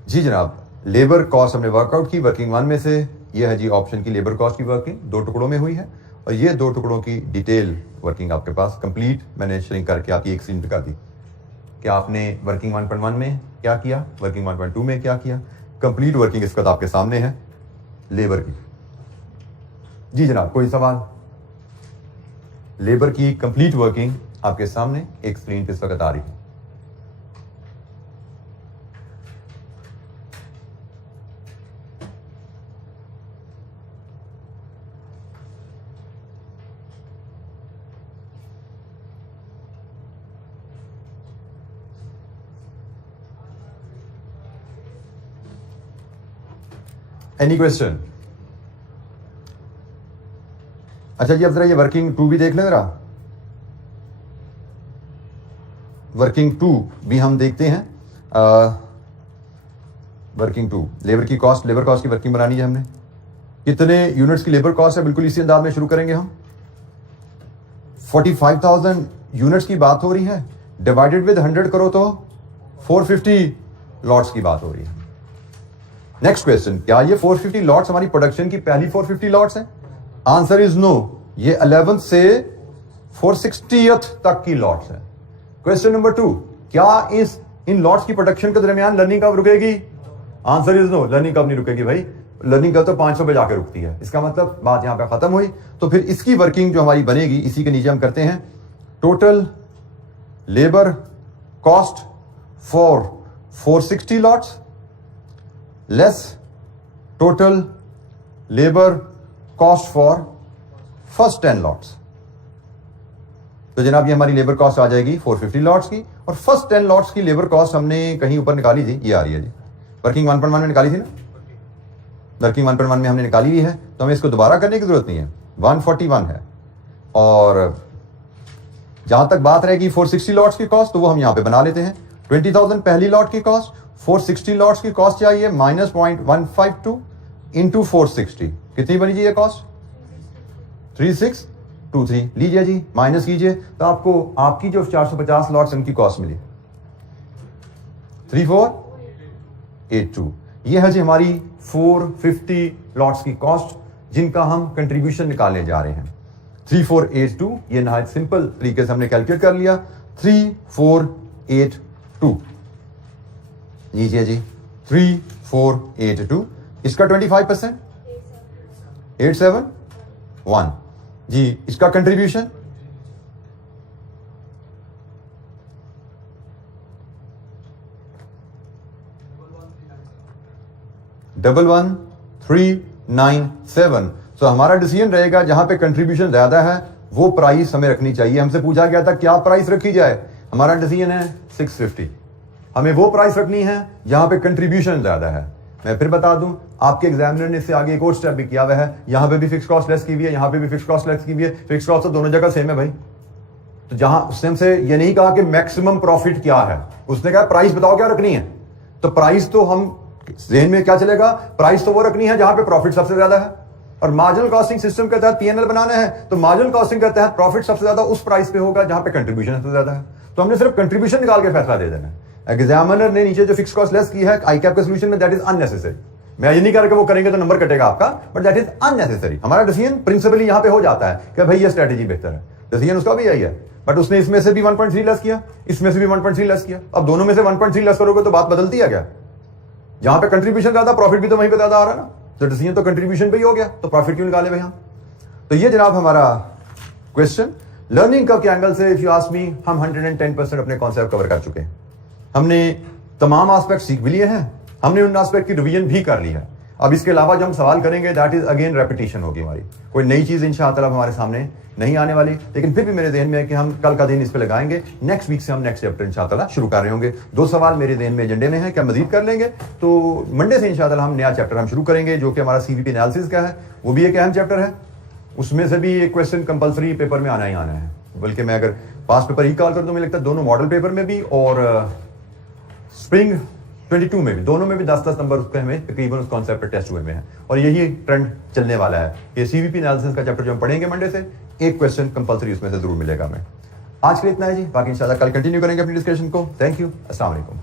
जी जनाब, लेबर कॉस्ट हमने वर्कआउट की वर्किंग 1 में से। यह है जी ऑप्शन की लेबर कॉस्ट की वर्किंग 2 टुकड़ों में हुई है, और ये 2 टुकड़ों की डिटेल वर्किंग आपके पास कंप्लीट मैंने श्रिंक करके आपकी एक स्क्रीन पे कर दी कि आपने वर्किंग 1.1 में क्या किया, वर्किंग 1.2 में क्या किया। कंप्लीट वर्किंग इस वक्त आपके सामने है लेबर की। जी जनाब, कोई सवाल? लेबर की कंप्लीट वर्किंग आपके सामने एक स्क्रीन पे इस वक्त आ रही है। Any question? अच्छा जी, अब जरा ये वर्किंग 2 भी देख लें जरा। वर्किंग 2 भी हम देखते हैं। वर्किंग 2 लेबर की कॉस्ट, लेबर कॉस्ट की वर्किंग बनानी है हमने। कितने यूनिट्स की लेबर कॉस्ट है, बिल्कुल इसी अंदाज में शुरू करेंगे हम। 45,000 यूनिट्स की बात हो रही है, डिवाइडेड विद 100 करो तो 450 लॉट्स की बात हो रही है। नेक्स्ट क्वेश्चन, क्या ये 450 लॉट्स हमारी प्रोडक्शन की पहली 450 लॉट्स हैं? आंसर इज नो, ये 11th से 460th तक की लॉट्स है। क्वेश्चन नंबर 2, क्या इन लॉट्स की प्रोडक्शन के दरमियान लर्निंग कब रुकेगी? आंसर इज नो, लर्निंग कब नहीं रुकेगी भाई। लर्निंग कब तो 500 पे जाकर रुकती है। इसका मतलब बात यहां पे खत्म हुई। तो फिर इसकी वर्किंग जो हमारी बनेगी, इसी के नीचे हम करते हैं total labour cost for 460 lots less total labour cost for first 10 lots. तो जनाब ये हमारी लेबर कॉस्ट आ जाएगी 450 लॉट्स की, और फर्स्ट 10 लॉट्स की लेबर कॉस्ट हमने कहीं ऊपर निकाली थी, ये आ रही है जी। वर्किंग 1.1 में निकाली थी ना, वर्किंग 1.1 में हमने निकाली हुई है, तो हमें इसको दोबारा करने की जरूरत नहीं है। 141 है, और जहां तक बात रहेगी 460 लॉट्स की कॉस्ट, तो वो हम यहां पे बना लेते हैं। 20,000 पहली लॉट की कॉस्ट, 460 लॉट्स की कॉस्ट चाहिए माइनस 0.152 इंटू 460, कितनी बनी जी ये कॉस्ट? 3623। लीजिए जी, माइनस कीजिए, तो आपको आपकी जो 450 लॉट्स उनकी कॉस्ट मिली 3482। ये है जी हमारी 450 लॉट्स की कॉस्ट, जिनका हम कंट्रीब्यूशन निकालने जा रहे हैं। 3482, ये नहायत सिंपल तरीके से हमने कैलकुलेट कर लिया। 3482 लीजिए जी, 3482, इसका 25% 871 जी, इसका कंट्रीब्यूशन 11397। सो हमारा डिसीजन रहेगा जहां पे कंट्रीब्यूशन ज्यादा है वो प्राइस हमें रखनी चाहिए। हमसे पूछा गया था क्या प्राइस रखी जाए, हमारा डिसीजन है 650। हमें वो प्राइस रखनी है जहां पे कंट्रीब्यूशन ज्यादा है। मैं फिर बता दूं, आपके एग्जामिनर ने इससे आगे एक और स्टेप भी किया हुआ है। यहां पे भी फिक्स कॉस्ट लेस की हुई है, यहां पे भी फिक्स कॉस्ट लेस की हुई है। फिक्स कॉस्ट तो दोनों जगह सेम है भाई। तो जहां उसने हमसे ये नहीं कहा कि मैक्सिमम प्रॉफिट क्या है, उसने कहा प्राइस बताओ क्या रखनी है। तो प्राइस तो हम ज़हन में क्या चलेगा, प्राइस तो वो रखनी है जहां पे प्रॉफिट सबसे ज्यादा है। और मार्जिनल कॉस्टिंग सिस्टम के तहत पीएनएल बनाना है, तो मार्जिनल कॉस्टिंग के तहत प्रॉफिट सबसे ज्यादा उस प्राइस पे होगा जहां पे कंट्रीब्यूशन सबसे ज्यादा है। तो हमने सिर्फ कंट्रीब्यूशन निकाल के फैसला दे देना है। एग्जामिनर ने नीचे जो फिक्स कॉस्ट लेस की है आईकैप के सोल्यूशन में, दैट इज अननेसेसरी। मैं ये नहीं कह रहा कि वो करेंगे तो नंबर कटेगा आपका, बट दैट इज अननेसेसरी। हमारा डिसीजन प्रिंसिपली यहां पे हो जाता है कि भाई ये स्ट्रेटेजी बेहतर है। डिसीजन उसका भी यही है, बट उसने इसमें से भी 1.3 लेस किया, इसमें से भी 1.3 लेस किया। अब दोनों में से 1.3 लेस करोगे तो बात बदलती है क्या? जहां पे कंट्रीब्यूशन ज्यादा, प्रॉफिट भी तो वहीं पे ज्यादा आ रहा है ना। तो डिसीजन तो कंट्रीब्यूशन पे ही हो गया, तो प्रॉफिट क्यों निकाले भाई हम? तो ये जनाब हमारा क्वेश्चन लर्निंग कर्व के एंगल से, इफ यू आस्क मी, हम 110% अपने कॉन्सेप्ट कवर कर चुके हैं। हमने तमाम एस्पेक्ट सीख भी लिए हैं, हमने उन एस्पेक्ट की रिवीजन भी कर ली है। अब इसके अलावा जो हम सवाल करेंगे दैट इज अगेन रेपिटेशन होगी हमारी। कोई नई चीज इंशाअल्लाह हमारे सामने नहीं आने वाली, लेकिन फिर भी मेरे ज़हन में है कि हम कल का दिन इस पे लगाएंगे। नेक्स्ट वीक से हम नेक्स्ट चैप्टर इंशाअल्लाह शुरू कर रहे होंगे। 2 सवाल मेरे ज़हन में एजेंडे में है, क्या मजीद कर लेंगे तो मंडे से इंशाअल्लाह हम नया चैप्टर हम शुरू करेंगे, जो कि हमारा सीवीपी एनालिसिस का है। वो भी एक अहम चैप्टर है, उसमें से भी एक क्वेश्चन कंपलसरी पेपर में आना ही आना है। बल्कि मैं अगर पास पेपर ही कॉल कर दूं, मुझे लगता है दोनों मॉडल पेपर में भी और स्प्रिंग 22 में भी, दोनों में भी 10-10 नंबर उसके हमें तकरीबन उस कॉन्सेप्ट पर टेस्ट हुए में है। और यही ट्रेंड चलने वाला है। ये सीवीपी एनालिसिस का चैप्टर जो हम पढ़ेंगे मंडे से, एक क्वेश्चन कंपलसरी उसमें से जरूर मिलेगा हमें। आज के लिए इतना है जी, बाकी इंशाल्लाह कल कंटिन्यू करेंगे अपनी डिस्कशन को। थैंक यू, अस्सलाम वालेकुम।